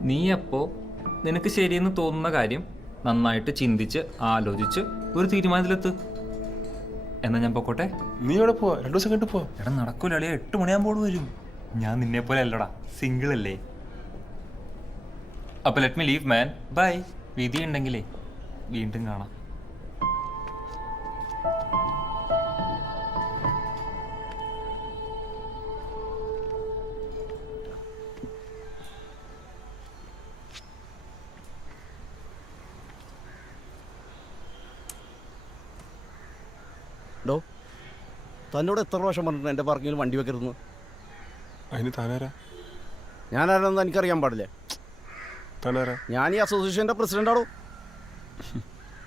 നീ അപ്പോൾ നിനക്ക് ശരിയെന്ന് തോന്നുന്ന കാര്യം നന്നായിട്ട് ചിന്തിച്ച് ആലോചിച്ച് ഒരു തീരുമാനത്തിലെത്ത്. എന്നാ ഞാൻ പൊക്കോട്ടെ? നീ എവിടെ പോവാ? 2 ദിവസം കണ്ടു പോവാ? എടാ, നടക്കൂല അളിയ. 8 മണിയാകുമ്പോൾ വരും. ഞാൻ നിന്നെ പോലെ അല്ലടാ, സിംഗിൾ അല്ലേ. അപ്പോൾ let me leave man. Bye. വിധി ഉണ്ടെങ്കിലേ വീണ്ടും കാണാം. ഡോ, തന്നോട് എത്ര പ്രാവശ്യം പറഞ്ഞിട്ടുണ്ട് എൻ്റെ പാർക്കിങ്ങിൽ വണ്ടി വെക്കരുതെന്ന്? അതിന് താനാരാ? ഞാനാരാണെന്ന് എനിക്കറിയാൻ പാടില്ലേ? താനാരാ? ഞാൻ ഈ അസോസിയേഷൻ്റെ പ്രസിഡൻ്റാണോ?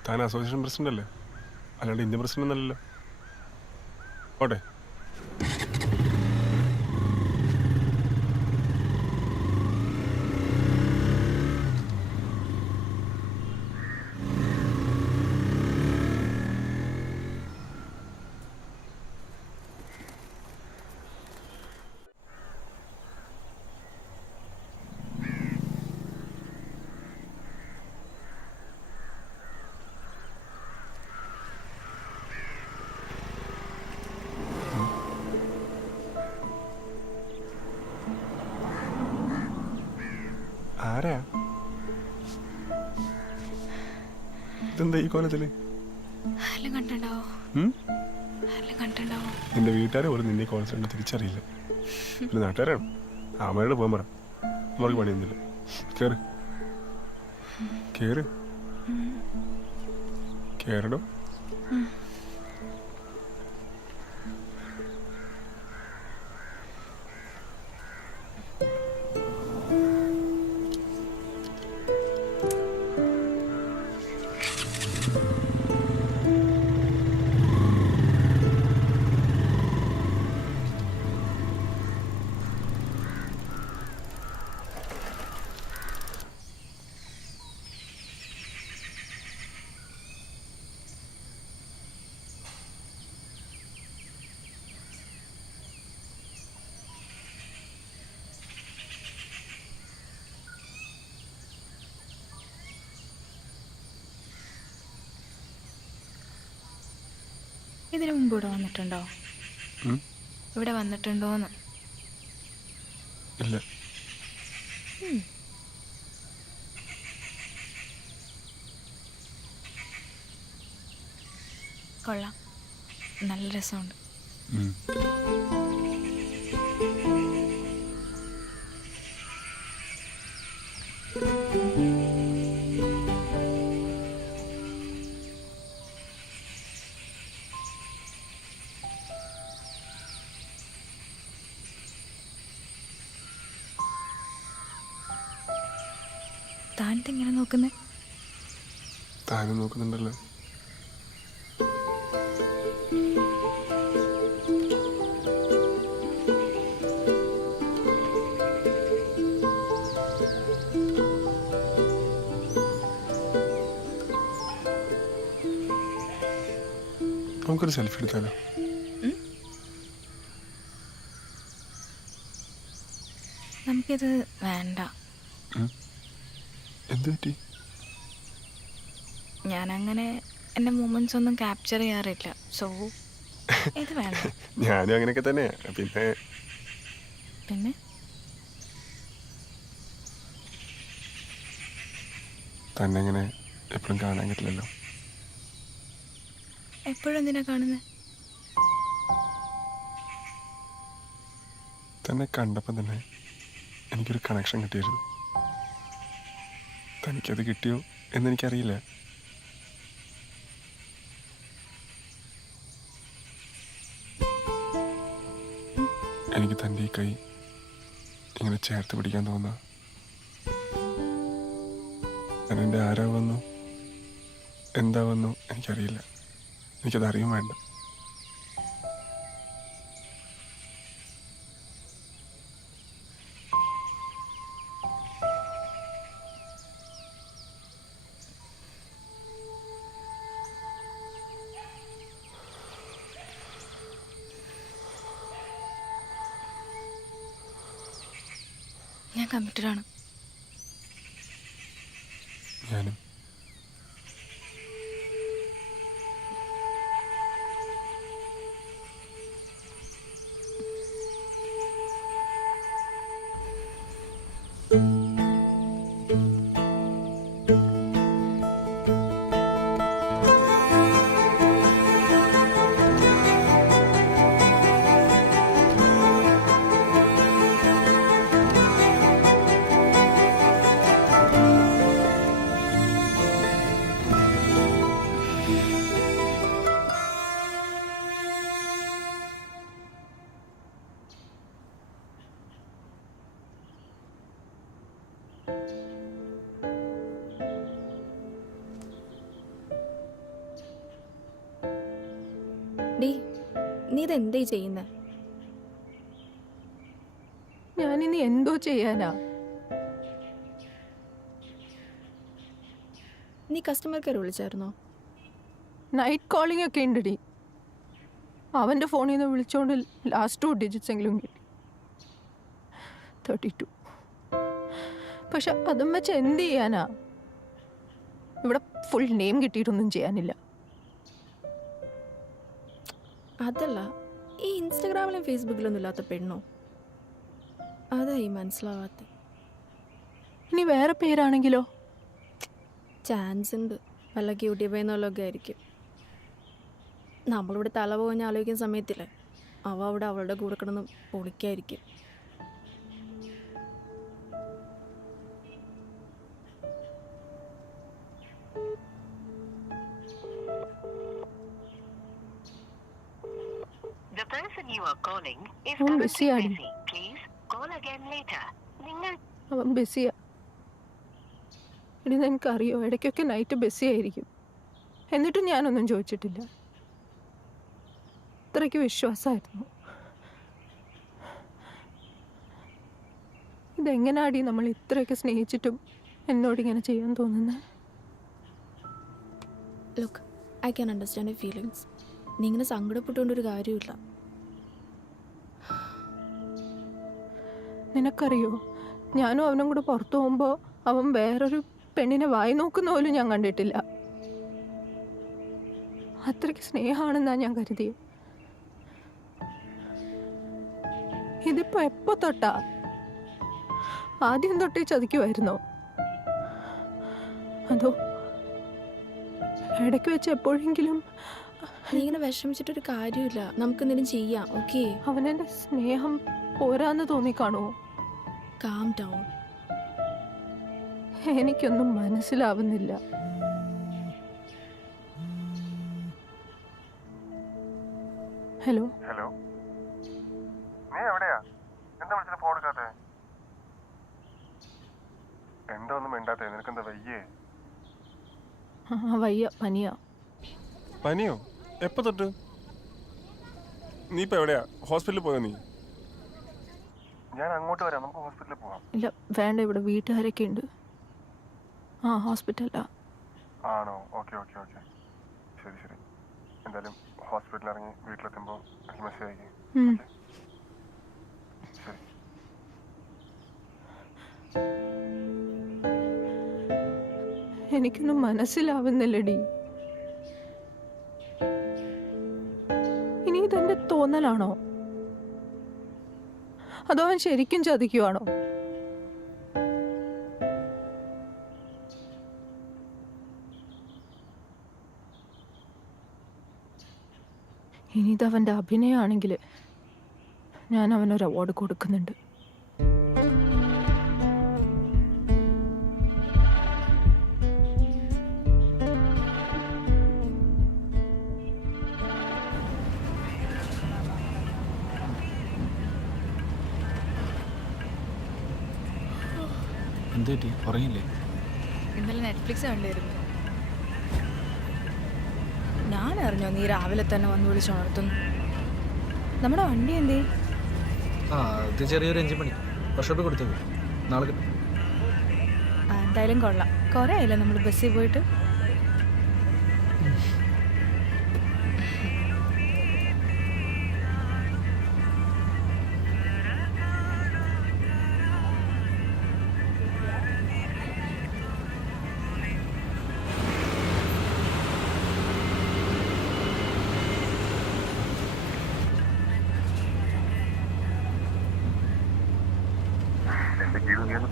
താൻ അസോസിയേഷൻ പ്രസിഡന്റ് അല്ലേ, അല്ലാണ്ട് ഇന്ത്യൻ പ്രസിഡന്റ് ഒന്നല്ലല്ലോ. ഓട്ടെ. ഇതെന്താ ഈ കോലത്തില്? നിന്റെ വീട്ടുകാരെ പോലും നിന്നെ കോൺസെപ്റ്റ് തിരിച്ചറിയില്ല. പിന്നെ നാട്ടുകാരാണ്. അമ്മയോട് പോകാൻ പറ. നമ്മൾക്ക് പണിയൊന്നുമില്ല. കേറ് കേറ് കേറടോ. ഇതിനു മുമ്പ് ഇവിടെ വന്നിട്ടുണ്ടോ? ഉം? ഇവിടെ വന്നിട്ടുണ്ടോന്ന്? ഇല്ല. കൊള്ളാം, നല്ല രസമുണ്ട്. ഉം. താനിതെങ്ങനെ നോക്കുന്നേ? താനും നോക്കുന്നുണ്ടല്ലോ. നമുക്കൊരു സെൽഫി എടുത്താലോ? നമുക്കിത് വേണ്ട. എന്ത് പറ്റി? ഞാനങ്ങനെ എൻ്റെ മൂമെന്റ്സ് ഒന്നും ക്യാപ്ചർ ചെയ്യാറില്ല. സോ ഇത് വേണ്ട. ഞാനും അങ്ങനെയൊക്കെ തന്നെയാ. പിന്നെ പിന്നെ തന്നെ അങ്ങനെ എപ്പോഴും കാണാൻ പറ്റില്ലല്ലോ. എപ്പോഴും എന്തിനാ കാണുന്നത്? തന്നെ കണ്ടപ്പം തന്നെ എനിക്കൊരു കണക്ഷൻ കിട്ടിയിരുന്നു. തനിക്കത് കിട്ടിയോ എന്നെനിക്കറിയില്ല. എനിക്ക് തൻ്റെ ഈ കൈ ഇങ്ങനെ ചേർത്ത് പിടിക്കാൻ തോന്നുക. ഞാൻ എൻ്റെ ആരാവെന്നോ എന്താവെന്നോ എനിക്കറിയില്ല. എനിക്കതറിയും വേണ്ട. ഞാൻ കമ്മിറ്റഡാണ്. ഞാനും. ഡി, നീ ഇതെന്തേ ചെയ്യുന്നേ? ഞാനിനി എന്തോ ചെയ്യാനാ? നീ കസ്റ്റമർ കെയർ വിളിച്ചായിരുന്നോ? നൈറ്റ് കോളിംഗ് ഒക്കെ ഉണ്ടടി. അവൻ്റെ ഫോണിൽ നിന്ന് വിളിച്ചോണ്ട് ലാസ്റ്റ് 2 digits എങ്കിലും കിട്ടി. 32. പക്ഷെ അതും വെച്ച് എന്ത് ചെയ്യാനാ? ഇവിടെ ഫുൾ നെയിം കിട്ടിയിട്ടൊന്നും ചെയ്യാനില്ല. അതല്ല, ഈ ഇൻസ്റ്റഗ്രാമിലും ഫേസ്ബുക്കിലൊന്നും ഇല്ലാത്ത പെണ്ണോ? അതായി മനസ്സിലാവാത്ത. ഇനി വേറെ പേരാണെങ്കിലോ? ചാൻസ് ഉണ്ട്. വല്ല ക്യൂട്ടി പൈന്നുള്ളതൊക്കെ ആയിരിക്കും. നമ്മളിവിടെ തല പോകഞ്ഞ് ആലോചിക്കുന്ന സമയത്തില്ലേ അവിടെ അവളുടെ കൂടെ കിടന്ന് പൊളിക്കായിരിക്കും. അവൻ ബിസിയാടി. അവൻ ബിസിയാ. ഇനി നിനക്കറിയോ, ഇടയ്ക്കൊക്കെ നൈറ്റ് ബിസി ആയിരിക്കും. എന്നിട്ടും ഞാനൊന്നും ചോദിച്ചിട്ടില്ല. അത്രയ്ക്ക് വിശ്വാസമായിരുന്നു. ഇതെങ്ങനാടി നമ്മൾ ഇത്രയൊക്കെ സ്നേഹിച്ചിട്ടും എന്നോടിങ്ങനെ ചെയ്യാൻ തോന്നുന്നത്? Look, I can understand your feelings. നീ ഇങ്ങനെ സങ്കടപ്പെട്ടുകൊണ്ടൊരു കാര്യമില്ല. നിനക്കറിയോ, ഞാനും അവനും കൂടെ പുറത്തു പോകുമ്പോൾ അവൻ വേറൊരു പെണ്ണിനെ വായി നോക്കുന്ന പോലും ഞാൻ കണ്ടിട്ടില്ല. അത്രയ്ക്ക് സ്നേഹമാണെന്നാ ഞാൻ കരുതിയത്. ഇതിപ്പോ എപ്പോ തൊട്ടാ? ആദ്യം തൊട്ടേ ചതിക്കുമായിരുന്നോ? അതോ ഇടയ്ക്ക് വെച്ച് എപ്പോഴെങ്കിലും? നീ ഇങ്ങനെ വിഷമിച്ചിട്ടൊരു കാര്യമില്ല. നമുക്ക് എന്തെങ്കിലും ചെയ്യാം. ഓക്കെ, അവനെന്റെ സ്നേഹം പോരാന്ന് തോന്നിക്കാണോ? Calm down. എനിക്കൊന്നും മനസ്സിലാവുന്നില്ല. ഹലോ ഹലോ, നീ എവിടെയാ? എന്താ വിളിച്ചിട്ട് ഫോൺ എടുക്കാത്തെ? എന്താ ഒന്നും മിണ്ടാത്തെ? നിനക്കെന്താ വയ്യേ? വയ്യ, പനിയാ. പനിയോ? എപ്പോ തൊട്ട്? നീ ഇപ്പൊ എവിടെയാ? ഹോസ്പിറ്റലിൽ പോയോ നീ? ഞാൻ അങ്ങോട്ട് വരാം, നമുക്ക് ഹോസ്പിറ്റലിൽ പോവാം. ഇല്ല വേണ്ട, ഇവിടെ വീട്ടുകാരൊക്കെ ഉണ്ട്. ഹോസ്പിറ്റലാ. ആണോ? ഓക്കെ ഓക്കെ ഓക്കെ, ശരി ശരി. എന്തായാലും ഹോസ്പിറ്റലിൽ ഇറങ്ങി വീട്ടിലെത്തുമ്പോൾ എനിക്ക് മെസ്സേജ് അയക്കും. ശരി. എനിക്കൊന്നും മനസ്സിലാവുന്നില്ലടി. ഇനി ഇതെന്റെ തോന്നലാണോ, അതോ അവൻ ശരിക്കും ചതിക്കുവാണോ? ഇനി ഇതവൻ്റെ അഭിനയമാണെങ്കിൽ ഞാൻ അവനൊരു അവാർഡ് കൊടുക്കുന്നുണ്ട്. എന്ത് പറ്റി? ഉറങ്ങില്ലേ? ഇന്നലെ നെറ്റ്ഫ്ലിക്സ് കണ്ടിരുന്നു. ഞാൻ അറിഞ്ഞോ നീ രാവിലെ തന്നെ വന്ന് വിളിച്ചുണർത്തുന്നു? നമ്മുടെ വണ്ടി എന്തേ? അത് ചെറിയൊരു എഞ്ചിൻ പണി, വർക്ക്ഷോപ്പിൽ കൊടുത്തേക്കും, നാളെ കിട്ടും. എന്തായാലും കൊള്ളാം. കുറേ ആയില്ലേ നമ്മൾ ബസ്സിൽ പോയിട്ട്?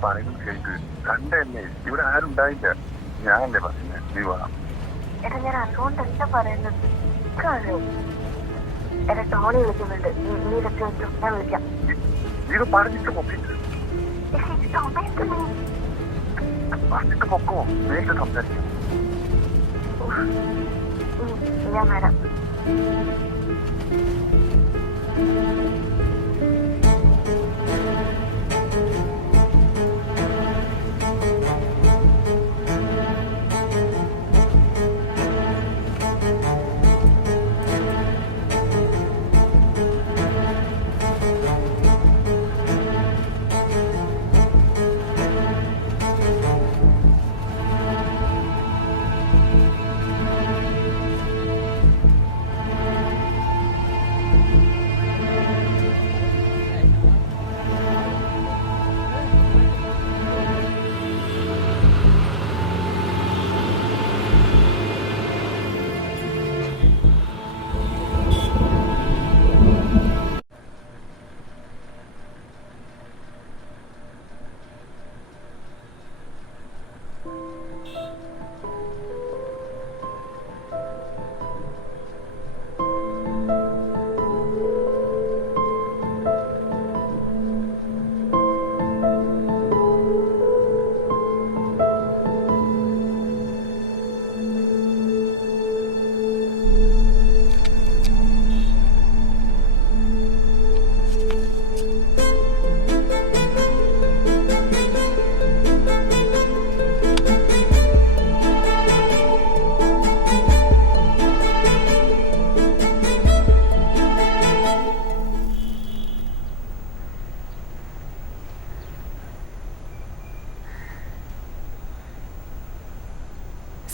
പറയുന്നത് കേൾക്ക്. കണ്ടല്ലേ, ഇവിടെ ആരും ഉണ്ടായില്ല. ഞാനല്ലേ പറഞ്ഞ നീ വാ. എടാ ഞാൻ അതുകൊണ്ടല്ല പറയുന്നത്. എടാ ടോണി വിളിക്കുന്നുണ്ട്, നീ ഇതൊക്കെ വെച്ചു, ഞാൻ വിളിക്കാം. ഇത് പറഞ്ഞിട്ട് പൊക്കിട്ട് പറഞ്ഞിട്ട് പൊക്കോ, നേരിട്ട് സംസാരിക്കും. ഞാൻ വരാം.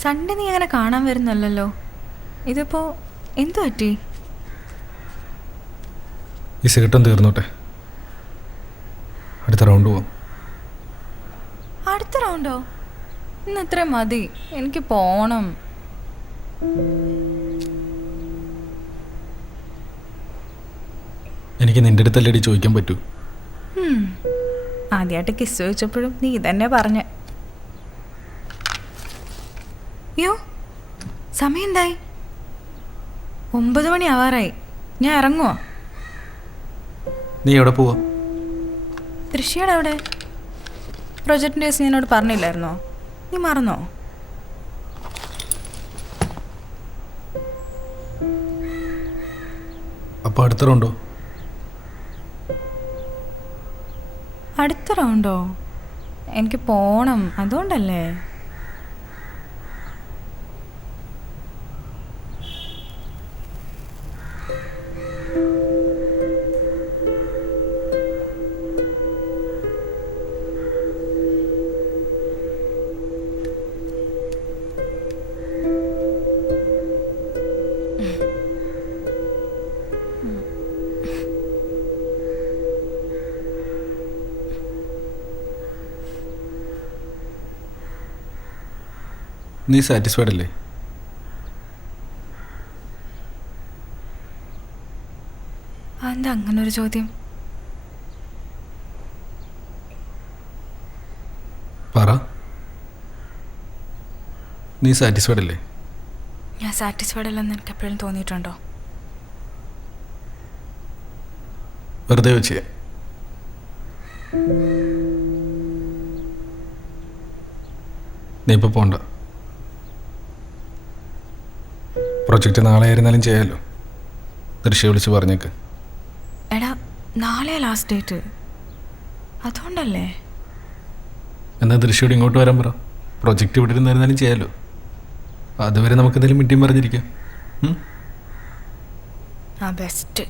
സൺഡേ നീ അങ്ങനെ കാണാൻ വരുന്നല്ലോ. ഇതിപ്പോ എന്തു പറ്റി? ഈ സിഗരറ്റും തീർന്നോട്ടെ, അടുത്ത റൗണ്ട് പോവാം. അടുത്ത റൗണ്ടോ? ഇന്ന് ഇത്ര മതി, എനിക്ക് പോണം. എനിക്ക് നിന്റെ അടുത്തല്ലടി ചോദിക്കാൻ പറ്റൂ. ആദ്യമായിട്ട് കിസ് ചോദിച്ചപ്പോഴും നീ ഇതന്നെ പറഞ്ഞ. അയ്യോ, സമയം എന്തായി? 9 മണി ആവാറായി. ഞാൻ ഇറങ്ങുവോ? നീ എവിടെ പോവാ? തൃശ്ശിയുടെ അവിടെ. പ്രൊജക്ടിൻ്റെ കേസ് ഞാൻ എന്നോട് പറഞ്ഞില്ലായിരുന്നോ? നീ മറന്നോ? അപ്പോൾ അടുത്ത റൗണ്ടോ? അടുത്ത റൗണ്ടോ? എനിക്ക് പോണം, അതുകൊണ്ടല്ലേ. നീ സാറ്റിസ്ഫൈഡ് അല്ലേ? എന്താ അങ്ങനെ ഒരു ചോദ്യം? പറ, നീ സാറ്റിസ്ഫൈഡ് അല്ലേ? ഞാൻ സാറ്റിസ്ഫൈഡ് അല്ലെന്ന് എനിക്ക് എപ്പോഴും തോന്നിയിട്ടുണ്ടോ? വെറുതെ വെച്ചേ. നീ ഇപ്പോൾ പോണ്ട. പ്രൊജക്റ്റ് നാളെ ആയിരുന്നാലും ചെയ്യാമല്ലോ. ദൃശ്യ വിളിച്ച് പറഞ്ഞേക്ക്. എടാ, നാളെ ലാസ്റ്റ് ഡേറ്റ്, അതുകൊണ്ടല്ലേ. എന്നാൽ ദൃശ്യോട് ഇങ്ങോട്ട് വരാൻ പറ. പ്രൊജക്റ്റ് ഇവിടെ ഇരുന്നായിരുന്നാലും ചെയ്യാമല്ലോ. അതുവരെ നമുക്കെന്തെങ്കിലും മീറ്റിംഗ് പറഞ്ഞിരിക്കാം. ആ ബെസ്റ്റ്.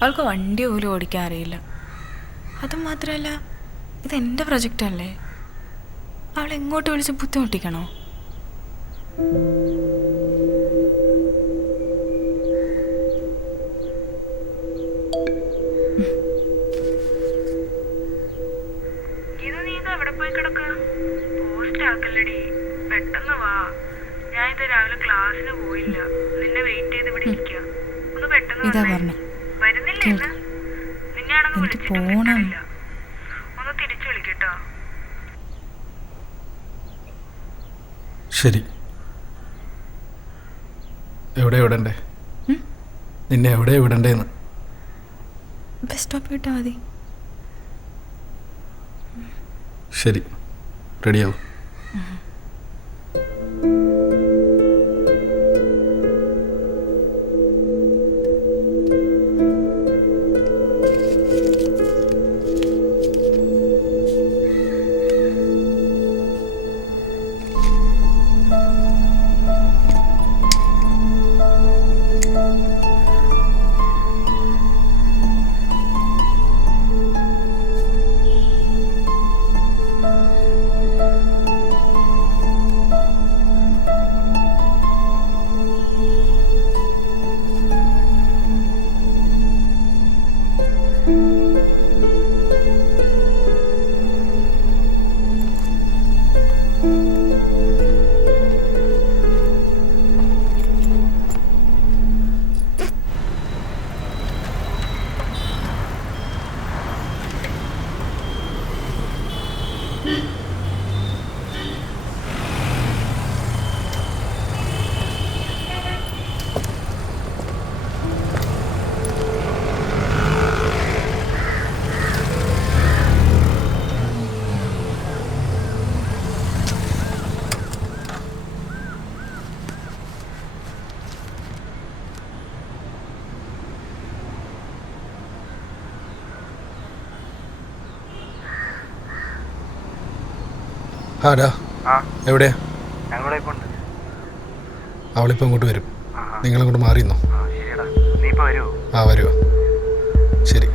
അവൾക്ക് വണ്ടി പോലും ഓടിക്കാൻ അറിയില്ല. അതുമാത്രമല്ല, ഇതെൻ്റെ പ്രൊജക്റ്റ് അല്ലേ. അവൾ എങ്ങോട്ട് വിളിച്ച് ബുദ്ധിമുട്ടിക്കണോ? ഇതാ പറഞ്ഞ, എനിക്ക് പോണം. ശരി, എവിടെ വിടണ്ടേ? നിന്നെ എവിടെ വിടണ്ടേന്ന്? ബസ് സ്റ്റോപ്പ് വിട്ടാൽ മതി. ശരി, റെഡിയാവും. ആരാ? എവിടെയാ? അവളിപ്പോൾ അങ്ങോട്ട് വരും. നിങ്ങളങ്ങോട്ട് മാറിയെന്നോ? ആ, വരുമോ? ശരി.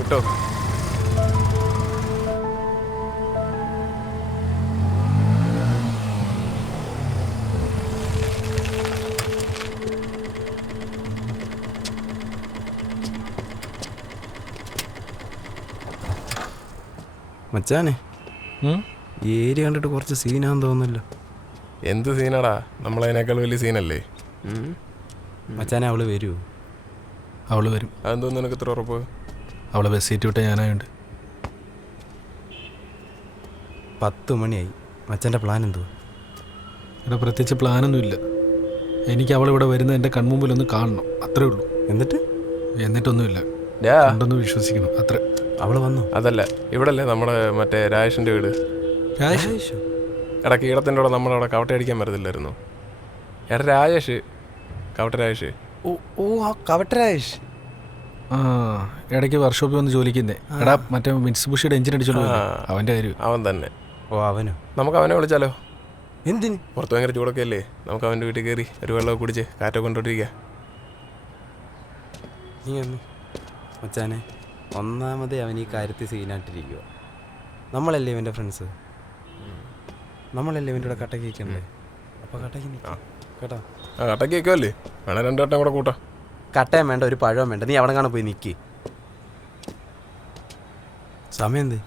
വിട്ടോ. മച്ചാനെ ഈ ഏരിയ കണ്ടിട്ട് കുറച്ച് സീനാന്ന് തോന്നുന്നല്ലോ. എന്ത് സീനാടാ, നമ്മളതിനേക്കാൾ വലിയ സീനല്ലേ. മച്ചാനെ അവള് വരുമോ? അവള് വരും. അതെന്തോന്ന് നിനക്ക് ഇത്ര ഉറപ്പ്? അവളെ ബസ് സീറ്റ് വിട്ട ഞാനായുണ്ട്. 10 മണിയായി. മച്ചാൻ്റെ പ്ലാൻ എന്തുവാ? ഇവിടെ പ്രത്യേകിച്ച് പ്ലാനൊന്നുമില്ല. എനിക്ക് അവളിവിടെ വരുന്ന എൻ്റെ കൺമുമ്പിൽ ഒന്ന് കാണണം, അത്രേ ഉള്ളൂ. എന്നിട്ടൊന്നുമില്ല, കണ്ടൊന്ന് വിശ്വസിക്കണം, അത്ര. അവള് വന്നു? അതല്ല, ഇവിടെ അല്ലേ നമ്മുടെ മറ്റേ രാജേഷിൻ്റെ വീട്. രാജേഷ് എടാ, കീടത്തിൻ്റെ കൂടെ നമ്മളവിടെ കവട്ട അടിക്കാൻ വരത്തില്ലായിരുന്നു? എടാ രാജേഷ്, കവട്ട രാജേഷ്. ഓ ആ കവട്ട രാജേഷ്. ആ, ഇടയ്ക്ക് വർക്ക്ഷോപ്പിൽ വന്ന് ജോലിക്കുന്നേ. എടാ മറ്റേ മിറ്റ്സുബിഷിയുടെ എഞ്ചിൻ അടിച്ചോളൂ, അവൻ്റെ കാര്യം. അവൻ തന്നെ. ഓ അവനോ? നമുക്ക് അവനെ വിളിച്ചാലോ? എന്തിന്? പുറത്ത് ഭയങ്കര ചൂടൊക്കെ അല്ലേ, നമുക്ക് അവൻ്റെ വീട്ടിൽ കയറി ഒരു വെള്ളമൊക്കെ കുടിച്ച് കാറ്റൊക്കെ കൊണ്ടോണ്ടിരിക്കുക. നീ ഒന്ന് മച്ചാനെ, ഒന്നാമതേ അവൻ ഈ കാര്യത്തിൽ സീനായിട്ടിരിക്കുക. നമ്മളല്ലേ ഇവൻ്റെ ഫ്രണ്ട്സ്, നമ്മളല്ലേ ഇവൻ്റെ കൂടെ കട്ടക്ക് വയ്ക്കണ്ടേ? അപ്പോൾ കട്ടക്ക് നിൽക്കാം കേട്ടോ. ആ കട്ടക്ക് വയ്ക്കുമല്ലേ, വേണേ 2 വട്ടം കൂടെ കൂട്ടാം. കട്ടയും വേണ്ട, ഒരു പഴവും വേണ്ട, നീ അവിടെ കാണാൻ പോയി നിൽക്കി. സമയം എന്ത്?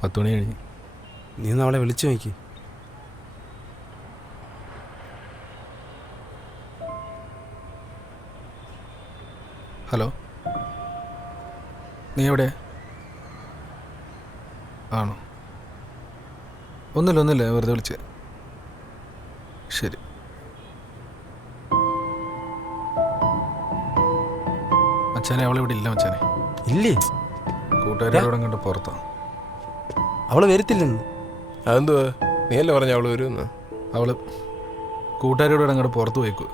10 മണി കഴിഞ്ഞ്. നീ ഒന്ന് അവളെ വിളിച്ചു നോക്കി. ഹലോ, നീ എവിടെ? ആണോ? ഒന്നുമില്ല, വെറുതെ വിളിച്ചേ. ശരി. മച്ചാനെ, അവളിവിടെ ഇല്ല മച്ചാനെ. ഇല്ലേ? കൂട്ടുകാരോടും കണ്ട് പുറത്താണ്. അവള് വരത്തില്ലെന്ന്? അതെന്തുവാ, നീയല്ലേ പറഞ്ഞ അവള് വരുമെന്ന്? അവള് കൂട്ടുകാരോട് അങ്ങോട്ട് പുറത്ത് പോയിക്കോ.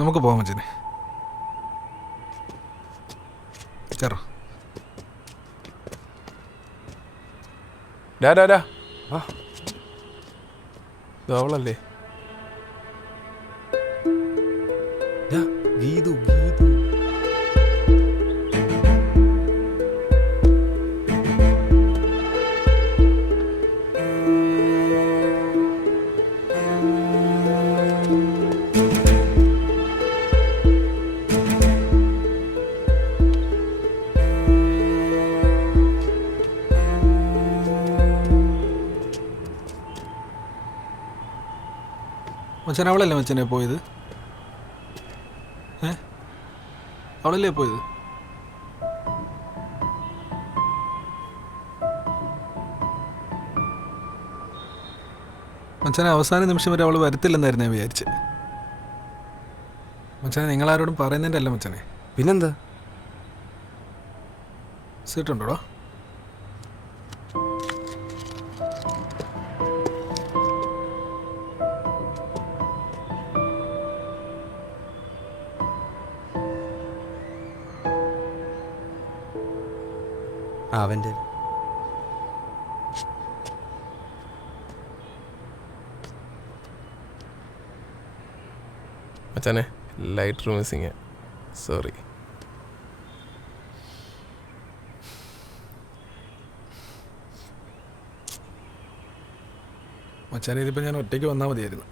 നമുക്ക് പോകാം മച്ചനെ. ചേറാ അവളല്ലേ? ഗീതു. മച്ചാൻ, അവളല്ലേ മച്ചനെ പോയത്? അവളല്ലേ പോയത്? മച്ചാനെ, അവസാന നിമിഷം വരെ അവൾ വരത്തില്ലെന്നായിരുന്നു ഞാൻ വിചാരിച്ചത്. മച്ചാനെ, നിങ്ങളാരോടും പറയുന്നതിൻ്റെ അല്ല മച്ചാനെ. പിന്നെന്താ? സീറ്റുണ്ടോടാ? അവൻ്റെ മച്ചാനെ, ലൈറ്റർ മിസ്സിങ്, സോറി. മച്ചാനെ, ഇതിപ്പോൾ ഞാൻ ഒറ്റയ്ക്ക് വന്നാൽ മതിയായിരുന്നു.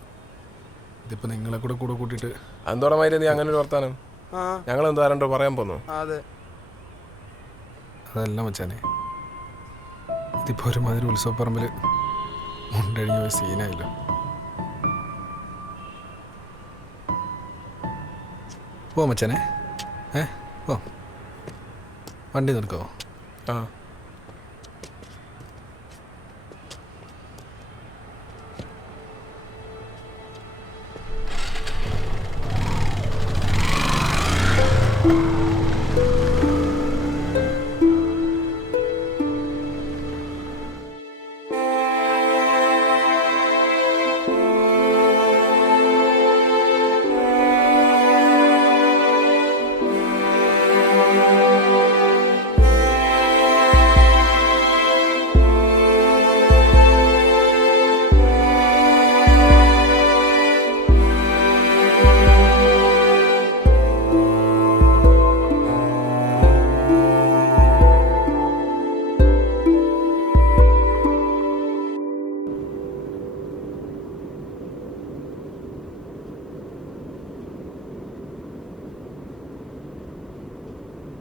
ഇതിപ്പോൾ നിങ്ങളെ കൂടെ കൂട്ടിയിട്ട്. എന്തോടമായിട്ട് നീ അങ്ങനെ ഒരു വർത്താനം? ഞങ്ങളെന്തോ ആരണ്ടോ പറയാൻ പോന്നു. അതല്ല മച്ചാനെ, ഇതിപ്പോൾ ഒരുമാതിരി ഉത്സവപ്പറമ്പിൽ മുണ്ടഴിഞ്ഞ ഒരു സീനായില്ല. പോ മച്ചാനെ. ഓ, വണ്ടി നിർക്കാവോ? ആ.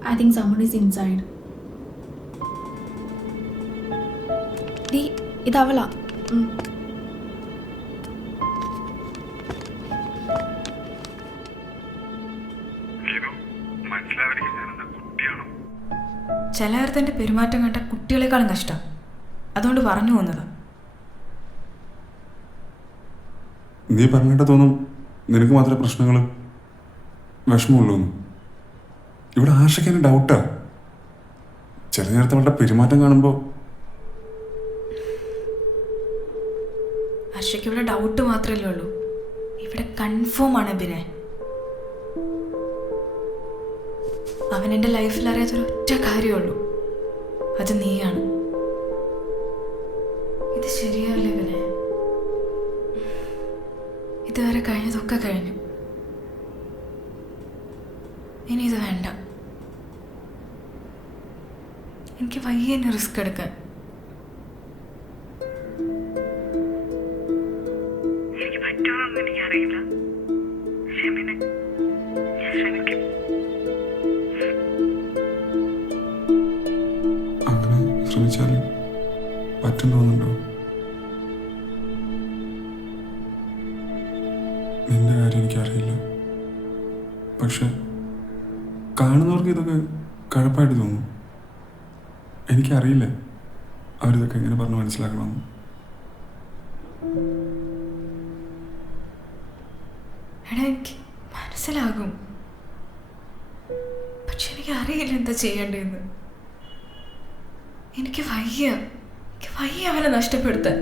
I think someone is inside. ഇതവളാ. ചിലയിടത്ത് എൻ്റെ പെരുമാറ്റം കണ്ട കുട്ടികളെക്കാളും കഷ്ടം. അതുകൊണ്ട് പറഞ്ഞു പോകുന്നതാ. നീ പറഞ്ഞിട്ട് തോന്നും നിനക്ക് മാത്രമേ പ്രശ്നങ്ങളും വിഷമമുള്ളൂ. ഇവിടെ ആശയ്ക്ക് എന്നെ ഡൗട്ടാ. ചില നേരത്തെ അവളുടെ പെരുമാറ്റം കാണുമ്പോൾ ഹർഷയ്ക്ക് ഇവിടെ ഡൗട്ട് മാത്രമല്ലേ ഉള്ളൂ, ഇവിടെ കൺഫേം ആണ് അഭിനയ. അവൻ എൻ്റെ ലൈഫിൽ അറിയാത്തൊരൊറ്റ കാര്യമുള്ളൂ, അത് നീയാണ്. ഇത് ശരിയല്ലേ ഇവനെ? ഇതുവരെ കഴിഞ്ഞതൊക്കെ കഴിഞ്ഞു, ഇനി ഇത് വേണ്ട. എനിക്ക് വയ്യ എന്നെ റിസ്ക് എടുക്കാൻ. എനിക്ക് പറ്റുമെന്നൊന്നും എനിക്കറിയില്ല. ഞാൻ ശ്രമിക്കും. അങ്ങനെ ശ്രമിച്ചാലും പറ്റും തോന്നുന്നുണ്ടോ? നിന്റെ കാര്യം എനിക്കറിയില്ല, പക്ഷെ കാണുന്നവർക്ക് ഇതൊക്കെ കഴപ്പായിട്ട് തോന്നും. എനിക്കറിയില്ല അവരിതൊക്കെ എങ്ങനെ പറഞ്ഞ് മനസ്സിലാക്കണമെന്ന്. എടാ, എനിക്ക് മനസ്സിലാകും, പക്ഷെ എനിക്ക് അറിയില്ല എന്താ ചെയ്യേണ്ടതെന്ന്. എനിക്ക് വയ്യ അവനെ നഷ്ടപ്പെടുത്താൻ.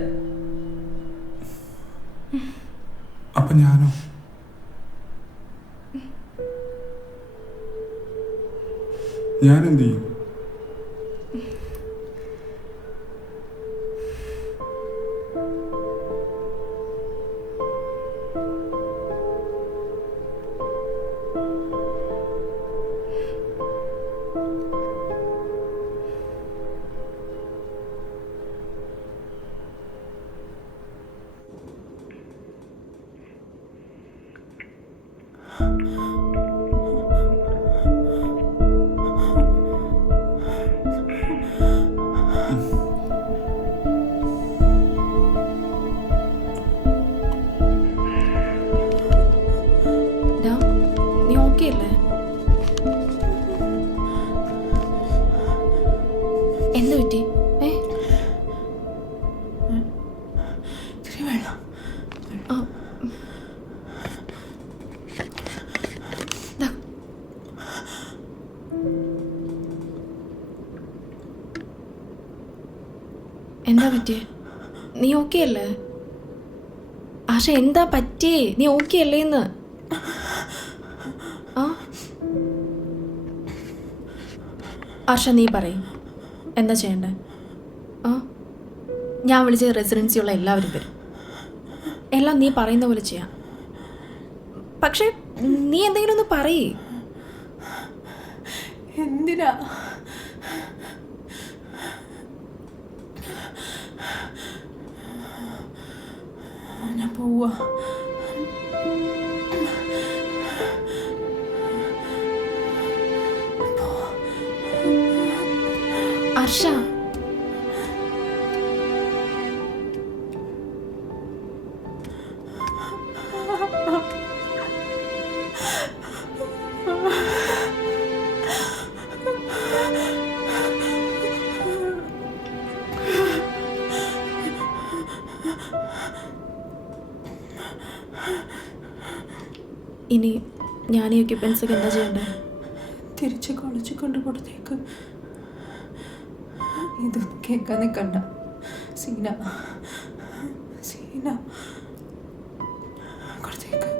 അപ്പൊ ഞാനോ? ഞാനെന്ത് ചെയ്യും? നീ ഓക്കെ അല്ലേ? എന്ത് പറ്റി? എന്താ പറ്റിയേ? നീ ഓക്കെ അല്ലേ? ആശ, എന്താ പറ്റിയേ? നീ ഓക്കെ അല്ലേ എന്ന്? ആർഷ, നീ പറയും എന്താ ചെയ്യണ്ടേ? ഞാൻ വിളിച്ച റെസിഡൻസിയുള്ള എല്ലാവരും വരും. എല്ലാം നീ പറയുന്ന പോലെ ചെയ്യാം. പക്ഷെ നീ എന്തെങ്കിലും ഒന്ന് പറയേ. എന്തിനാ? ഞാൻ പോവാ. ആർഷ, ഇനി ഞാൻ ഈ ഒക്യുപ്പൻസൊക്കെ എന്താ ചെയ്യണ്ടേ? തിരിച്ച് കോളേജിൽ കൊണ്ട് കൊടുത്തേക്ക്. ഇത് കേൾക്കാൻ നിൽക്കണ്ട സീന. കൊടുത്തേക്ക്.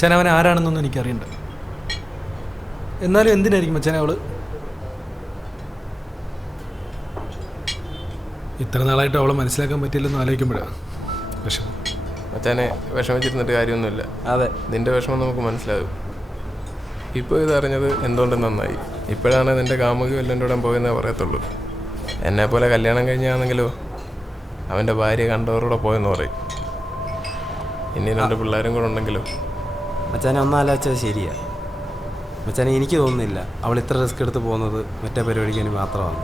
മച്ചാൻ അവൻ ആരാണെന്നൊന്നും എനിക്കറിയണ്ട. എന്നാലും എന്തിനായിരിക്കും മച്ചാനെ അവള് ഇത്ര നാളായിട്ട് അവളെ മനസ്സിലാക്കാൻ പറ്റില്ലെന്ന് ആലോചിക്കുമ്പോഴാണ് വിഷമം. മച്ചാനെ വിഷമിച്ചിരുന്നിട്ട് കാര്യമൊന്നുമില്ല. അതെ, നിന്റെ വിഷമം നമുക്ക് മനസ്സിലാകും. ഇപ്പോൾ ഇതറിഞ്ഞത് എന്തുകൊണ്ടും നന്നായി. ഇപ്പോഴാണ് നിന്റെ കാമുകി വല്ലൻ്റെ കൂടെ പോയെന്നേ പറയത്തുള്ളൂ. എന്നെപ്പോലെ കല്യാണം കഴിഞ്ഞാണെങ്കിലോ അവൻ്റെ ഭാര്യ കണ്ടവരോടെ പോയെന്ന് പറയും. ഇനി 2 പിള്ളേരും കൂടെ ഉണ്ടെങ്കിലോ. മച്ചാനെ ഒന്നാലോചിച്ചത് ശരിയാ. മച്ചാനെ എനിക്ക് തോന്നുന്നില്ല അവൾ ഇത്ര റിസ്ക് എടുത്ത് പോകുന്നത് മറ്റേ പരിപാടിക്ക് വേണ്ടി മാത്രമാണ്.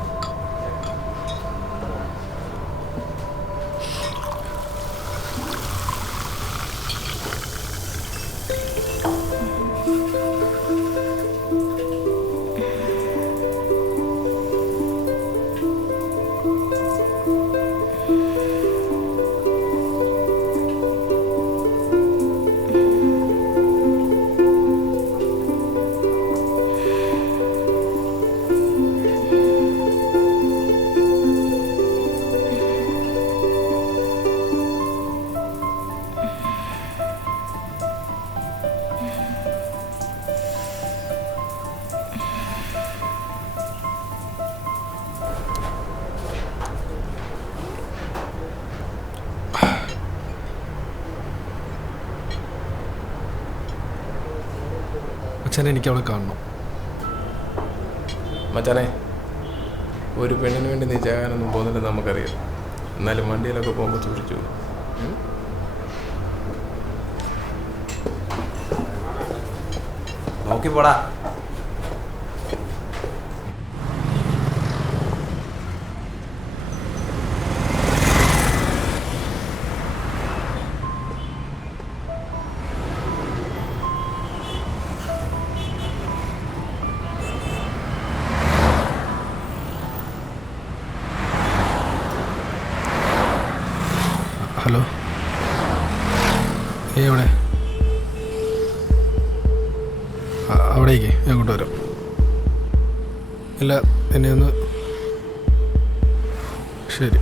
മച്ചാനെ എനിക്ക് അവളെ കാണണം. മച്ചാനെ ഒരു പെണ്ണിന് വേണ്ടി നീ ചെയ്യാനൊന്നും പോകുന്നില്ലെന്ന് നമുക്കറിയാം. എന്നാലും വണ്ടിയിലൊക്കെ പോകുമ്പോൾ സൂക്ഷിച്ചു. നോക്കിപ്പോടാ. ഹലോ, എവിടെ? അവിടേക്ക് ഞാൻ കൊണ്ടുവരാം. ഇല്ല, എന്നെ ഒന്ന് ശരി.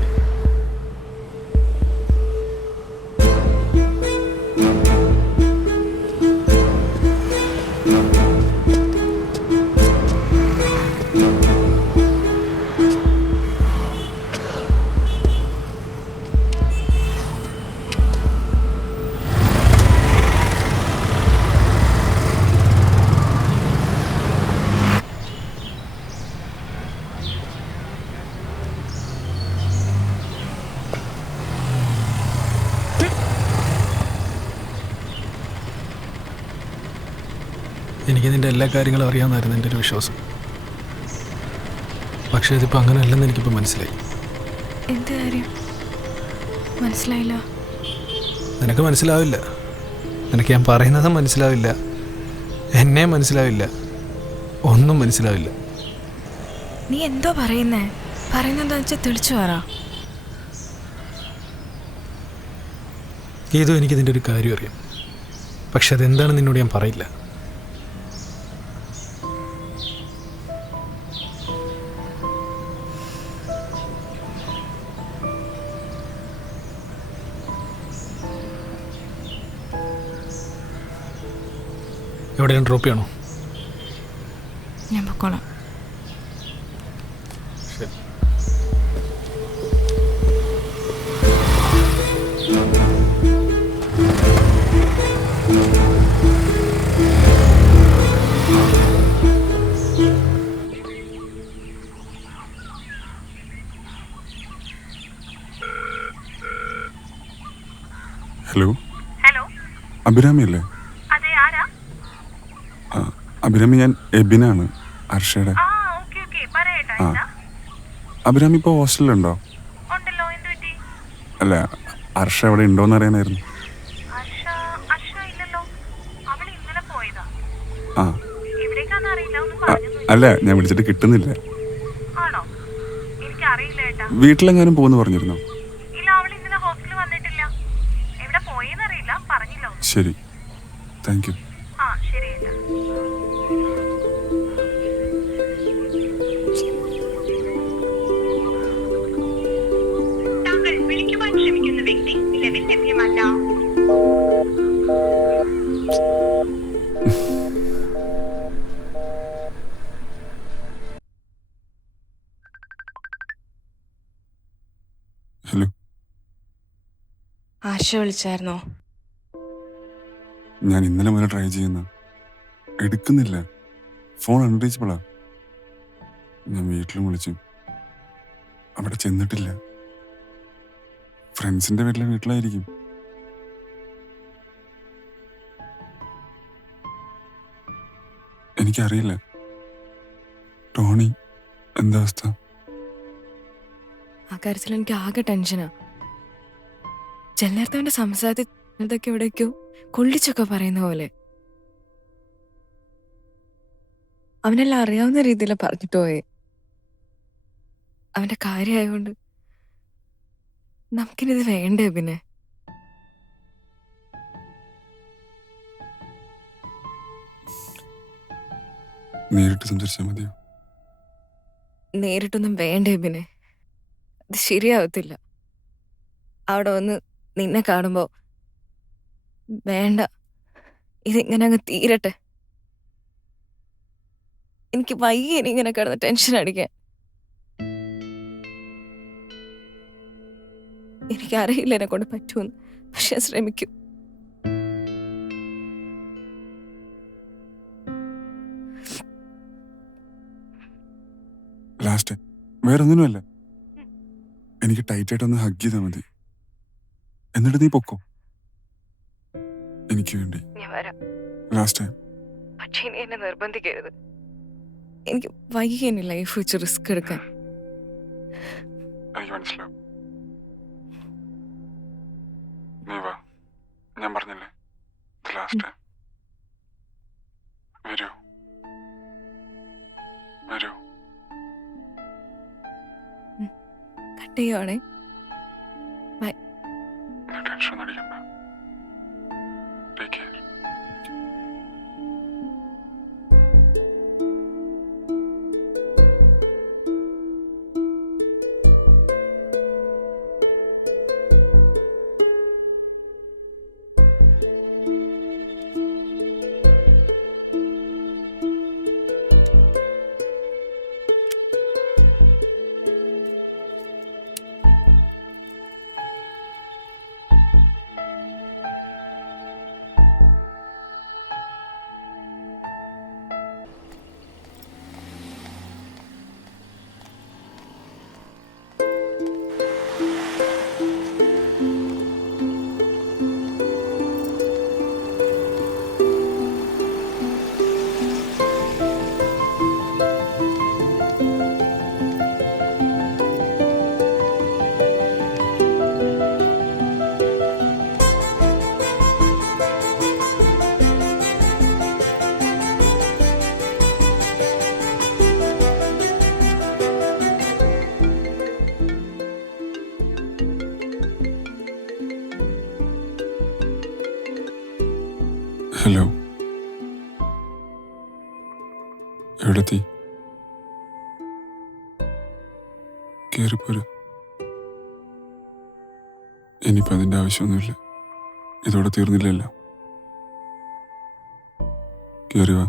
എനിക്ക് നിൻ്റെ എല്ലാ കാര്യങ്ങളും അറിയാമെന്നായിരുന്നു എൻ്റെ ഒരു വിശ്വാസം. പക്ഷേ ഇതിപ്പോൾ അങ്ങനെ അല്ലെന്ന് എനിക്കിപ്പോൾ മനസ്സിലായി. എന്ത് കാര്യം? മനസ്സിലായില്ല. നിനക്ക് മനസ്സിലാവില്ല. നിനക്ക് ഞാൻ പറയുന്നതും മനസ്സിലാവില്ല, എന്നെ മനസ്സിലാവില്ല, ഒന്നും മനസ്സിലാവില്ല. നീ എന്തോ പറയുന്നേ? പറയുന്നതെന്ന് വെച്ചാൽ തെളിച്ചു പറ. ഏതോ എനിക്ക് ഇതിൻ്റെ ഒരു കാര്യം അറിയാം, പക്ഷെ അതെന്താണെന്ന് നിന്നോട് ഞാൻ പറയില്ല. എവിടെയാണ് ഡ്രോപ്പ് ചെയ്യണോ? ഞാൻ പൊക്കോളാം. ശരി. ഹലോ, ഹലോ, അഭിരാമി അല്ലേ? അതെ, ആരാ? അഭിരാമി, ഞാൻ എബിനാണ്, ഹർഷയുടെ. ആ, ഓക്കേ ഓക്കേ, പറയട്ടെ. ആ, അഭിരാമി ഇപ്പോൾ ഹോസ്റ്റലിലുണ്ടോ? ഉണ്ടല്ലോ, എന്ത് പറ്റി? അല്ല, ഹർഷ അവിടെ ഉണ്ടോയെന്ന് അറിയാനായിരുന്നു. ഹർഷ ഇല്ലല്ലോ, അവൾ ഇന്നലെ പോയതാ. ആ, എവിടേക്കാന്ന് അറിയില്ല, ഒന്നും പറഞ്ഞൊന്നും. അല്ല, ഞാൻ വിളിച്ചിട്ട് കിട്ടുന്നില്ല. ആണോ? എനിക്കറിയില്ല ഏട്ടാ. വീട്ടിലെങ്ങാനും പോകുന്നു പറഞ്ഞിരുന്നോ? ഇല്ല, അവൾ ഇന്നലെ ഹോസ്റ്റലിൽ വന്നിട്ടില്ല. എവിടെ പോയെന്നറിയില്ല, പറഞ്ഞില്ല. ശരി, താങ്ക് യു. ആ, ശരി ഏട്ടാ. താങ്കൾ വിളിക്കുവാൻ ശ്രമിക്കുന്ന വ്യക്തി നിലവിൽ ലഭ്യമല്ല. ആശ വിളിച്ചായിരുന്നോ? ഞാൻ ഇന്നലെ മുതൽ ട്രൈ ചെയ്യുന്ന എടുക്കുന്നില്ല. ഫോൺ അൺറീച്ചബിളാ. ഞാൻ വീട്ടിലും വിളിച്ചു, അവിടെ ചെന്നിട്ടില്ല. ഫ്രണ്ട്സിന്റെ വീട്ടിലായിരിക്കും. എനിക്കറിയില്ല. ടോണി എന്താ അവസ്ഥ? ആ കാര്യത്തിൽ എനിക്ക് ആകെ ടെൻഷനാ. ചെല്ലർത്തവന്റെ സംസാരത്തിൽ ഇതൊക്കെ എവിടേക്കോ കൊള്ളിച്ചൊക്കെ പറയുന്ന പോലെ. അവനെല്ലാം അറിയാവുന്ന രീതിയിലാണ് പറഞ്ഞിട്ട് പോയെ. അവന്റെ കാര്യമായോണ്ട് നമുക്കിനിത് വേണ്ടേ? പിന്നെ നേരിട്ട് സംസാരിച്ചാൽ മതിയോ? നേരിട്ടൊന്നും വേണ്ടേ? പിന്നെ അത് ശരിയാവത്തില്ല. അവിടെ വന്ന് നിന്നെ കാണുമ്പോ വേണ്ട, ഇതിങ്ങനെ അങ്ങ് തീരട്ടെ. എനിക്ക് വയ്യ ഇനി ഇങ്ങനെ കിടന്ന് ടെൻഷൻ അടിക്കാൻ. എനിക്കറിയില്ല എന്നെ കൊണ്ട് പറ്റുമെന്ന്, പക്ഷെ ശ്രമിക്കും. ലാസ്റ്റ് വേറൊന്നിനുമല്ല, എനിക്ക് ടൈറ്റായിട്ടൊന്ന് ഹഗ് ചെയ്താൽ മതി. എന്നിട്ട് നീ പൊക്കോ, എനിക്ക് വേണ്ടി. ഞാൻ വരാം, ലാസ്റ്റ് ടൈം. പക്ഷെ ഇനി എന്നെ നിർബന്ധിക്കരുത്. എനിക്ക് വയ്യ ഇനി ലൈഫ് വെച്ച് റിസ്ക് എടുക്കാൻ. എനിക്ക് മനസ്സിലാവും. നീ വാ, ഞാൻ പറഞ്ഞില്ലേ ലാസ്റ്റ് ടൈം. വരൂ വരൂ. കട്ട് ചെയ്യുവാണേ. ബൈ. നീ ടെൻഷൻ അടിക്കണ്ട. Take care. ഹലോ, എവിടെത്തി? കേറിപ്പോര്. ഇനിയിപ്പോൾ അതിൻ്റെ ആവശ്യമൊന്നുമില്ല. ഇതോടെ തീർന്നില്ലല്ലോ. കേറി വാ.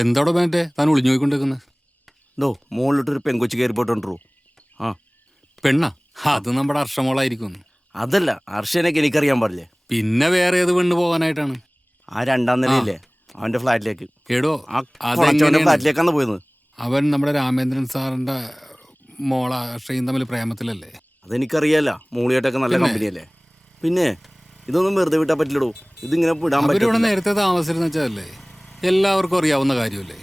എന്താടോ വേണ്ടേ താൻ ഒളിഞ്ഞു പോയിക്കൊണ്ടിരിക്കുന്നത്? ഡോ മുകളിലോട്ടൊരു പെങ്കൊച്ച് കയറി പോയിട്ടുണ്ടോ? ആ പെണ്ണാ? അത് നമ്മുടെ അർഷമോളായിരിക്കും. അതല്ല, അർഷനൊക്കെ എനിക്കറിയാൻ പാടില്ലേ. പിന്നെ വേറെ ഏത് പെണ്ണ് പോകാനായിട്ടാണ്? ആ രണ്ടാം നിലയില്ലേ അവന്റെ ഫ്ലാറ്റിലേക്ക്. എടോ അവന്റെ ഫ്ലാറ്റിലേക്കാണ് പോയത്. അവൻ നമ്മുടെ രാമേന്ദ്രൻ സാറിന്റെ മോള അർഷയും തമ്മിൽ പ്രേമത്തിലല്ലേ? അതെനിക്കറിയാല. മൂളിയായിട്ടൊക്കെ നല്ല കമ്പനിയല്ലേ. പിന്നെ ഇതൊന്നും വെറുതെ വിട്ടാൻ പറ്റില്ലടോ. ഇതിങ്ങനെ വിടാൻ അവരിവിടെ പറ്റില്ല. നേരത്തെ താമസിച്ചിരുന്ന വെച്ചാലേ എല്ലാവർക്കും അറിയാവുന്ന കാര്യമല്ലേ.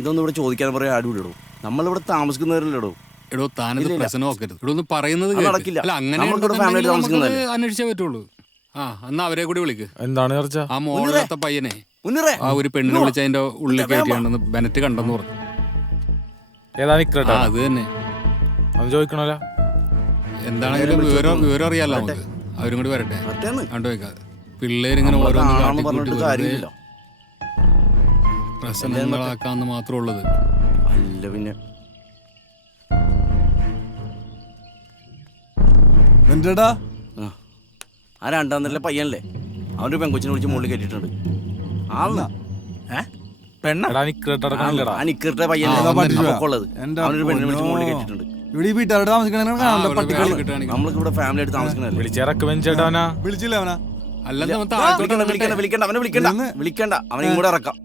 ഇതൊന്നും ഇവിടെ ചോദിക്കാൻ പറയാൻ ആരും ഇല്ലടോ. നമ്മളിവിടെ താമസിക്കുന്നവരല്ലടോ. എടോ താനത് പ്രശ്നം നോക്കരുത്. ഇവിടെ ഒന്ന് പറയുന്നത് അത് നടക്കില്ല. അല്ല, അങ്ങനെ നമ്മളിവിടെ family ആയിട്ട് താമസിക്കുന്നതല്ലേ. അന്വേഷിച്ചേ പറ്റുള്ളൂ. ആ എന്നാ അവരെ കൂടി വിളിക്ക്. എന്താണ് ചർച്ച? ആ മോളിലത്തെ പയ്യനെ ആ ഒരു പെണ്ണിനെ വിളിച്ച് അതിന്റെ ഉള്ളിൽ കയറ്റിയാണ്ടെന്ന് ബെനറ്റ് കണ്ടെന്ന് പറഞ്ഞു. ഏതാ വിക്രട്ടാ? അത് തന്നെ. അത് ചോദിക്കണല്ലോ. എന്താണെങ്കിലും വിവരം അറിയാലോ നമുക്ക്. അവരും കൂടി വരട്ടെ. കണ്ടു വെക്കാതെ പിള്ളേരിങ്ങനെ ഓരോന്ന് കാട്ടിക്കൂട്ടി പ്രശ്നങ്ങളാക്കാന്ന് മാത്രമേ ഉള്ളത്. അല്ല പിന്നെ എന്താ ആ രണ്ടാം നില പയ്യനല്ലേ, അവൻ്റെ പെങ്കൊച്ചിനെ വിളിച്ച് മുകളിൽ കയറ്റിയിട്ടുണ്ട്. ആളാ നിക്കറിട്ട പയ്യനല്ലേ ഉള്ളത്, അവനൊരു പെണ്ണിനെ വിളിച്ച് മുകളിൽ കയറ്റിയിട്ടുണ്ട്. ഇവിടെ ഈ വീട്ടുകാരുടെ താമസിക്കണ നമ്മൾക്ക് ഇവിടെ ഫാമിലി ആയിട്ട് താമസിക്കണല്ലേ. വിളിച്ചില്ല അവനാ. വിളിക്കണ്ട അവനെ വിളിക്കണ്ട, അവനെ ഇങ്ങോട്ട് ഇറക്കാം.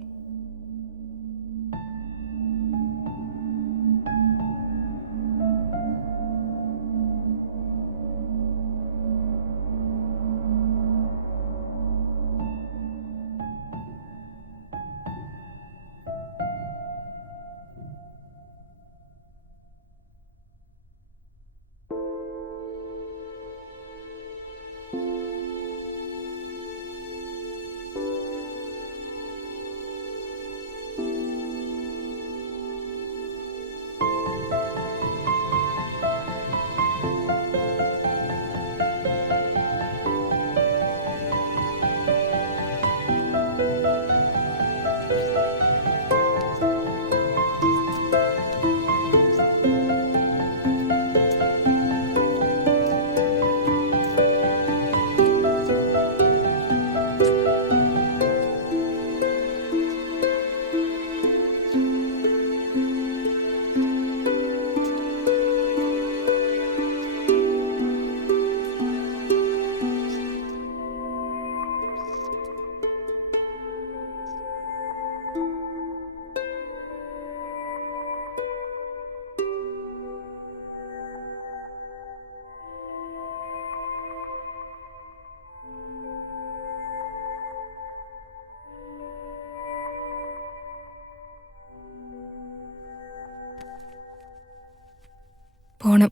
പോണം.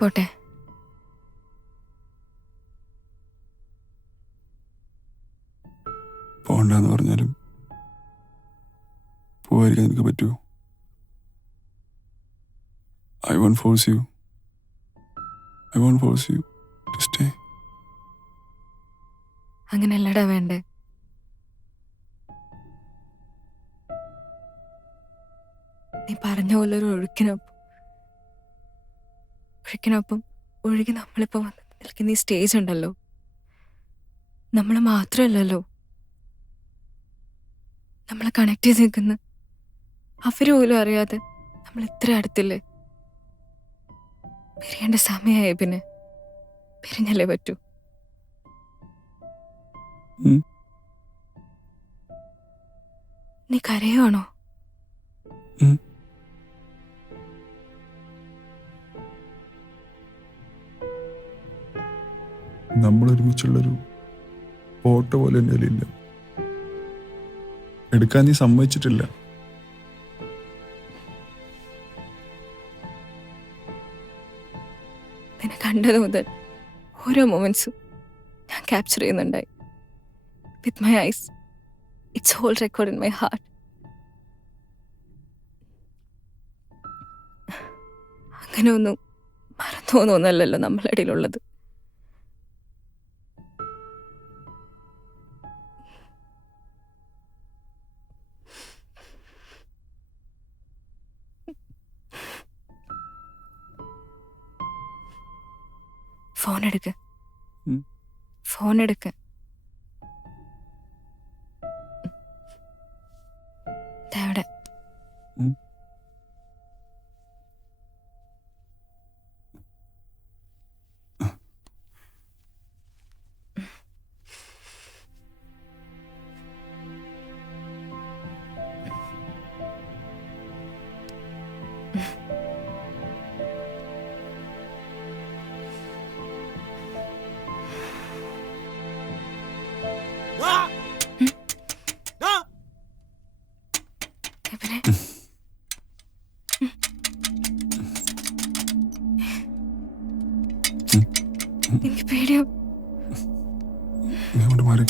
പോട്ടെ. പോണ്ടെന്ന് പറഞ്ഞാലും പോവാതിരിക്കാൻ എനിക്ക് പറ്റുമോ? I won't force you. I won't force you to stay. അങ്ങനെയല്ലടാ വേണ്ടേ. നീ പറഞ്ഞ പോലെ ഒരു ഒഴുക്കിനൊപ്പം ഒഴുകി നമ്മളിപ്പോ വന്ന് നിൽക്കുന്ന ഈ സ്റ്റേജ് ഉണ്ടല്ലോ, നമ്മള് മാത്രമല്ലല്ലോ, നമ്മളെ കണക്ട് ചെയ്ത് നിൽക്കുന്ന അവര് പോലും അറിയാതെ നമ്മൾ ഇത്ര അടുത്തില്ലേ. പിരിയേണ്ട സമയമായി, പിന്നെ പിരിഞ്ഞല്ലേ പറ്റൂ. നീ കരയുവാണോ? നമ്മൾ ഒരുമിച്ചുള്ളൊരു ഫോട്ടോ പോലെ എൻ്റെ കയ്യിലില്ല. എടുക്കാൻ നീ സമ്മതിച്ചിട്ടില്ല. നിന്നെ കണ്ടത് മുതൽ ഓരോ മൊമെന്റ്സും ഞാൻ ക്യാപ്ചർ ചെയ്യുന്നുണ്ടായി. With my eyes, it's whole record in my heart. അങ്ങനെ ഒന്നും മറന്നു പോകുന്നൊന്നല്ലല്ലോ നമ്മളിടയിലുള്ളത്. ഫോൺ എടുക്ക്. അവിടെ എനിക്ക് പേടിയാ. നീ അങ്ങോട്ട് മാറി.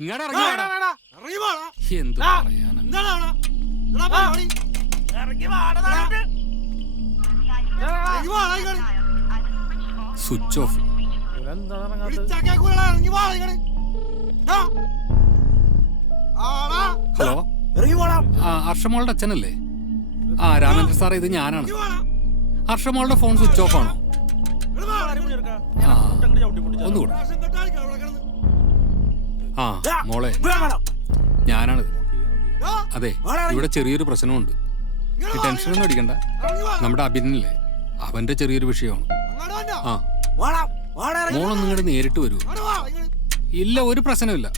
ഇങ്ങോട്ട് ഇറങ്ങി വാടാ. എന്ത് പറയാനാ? Switch off. ഹലോ, ഹർഷമോളുടെ അച്ഛനല്ലേ? ആ രാമേന്ദ്ര സാറേ, ഇത് ഞാനാണ്. ഹർഷമോളുടെ ഫോൺ സ്വിച്ച് ഓഫ് ആണോ? ആ ഒന്നുകൂടെ. ആ മോളെ, ഞാനാണിത്. അതെ, ഇവിടെ ചെറിയൊരു പ്രശ്നമുണ്ട്. ഈ ടെൻഷനൊന്നും അടിക്കണ്ട. നമ്മുടെ അഭിനല്ലേ, അവന്റെ ചെറിയൊരു വിഷയമാണ്. ആ മോളൊന്നും ഇങ്ങോട്ട് നേരിട്ട് വരൂ. ഇല്ല, ഒരു പ്രശ്നമില്ല.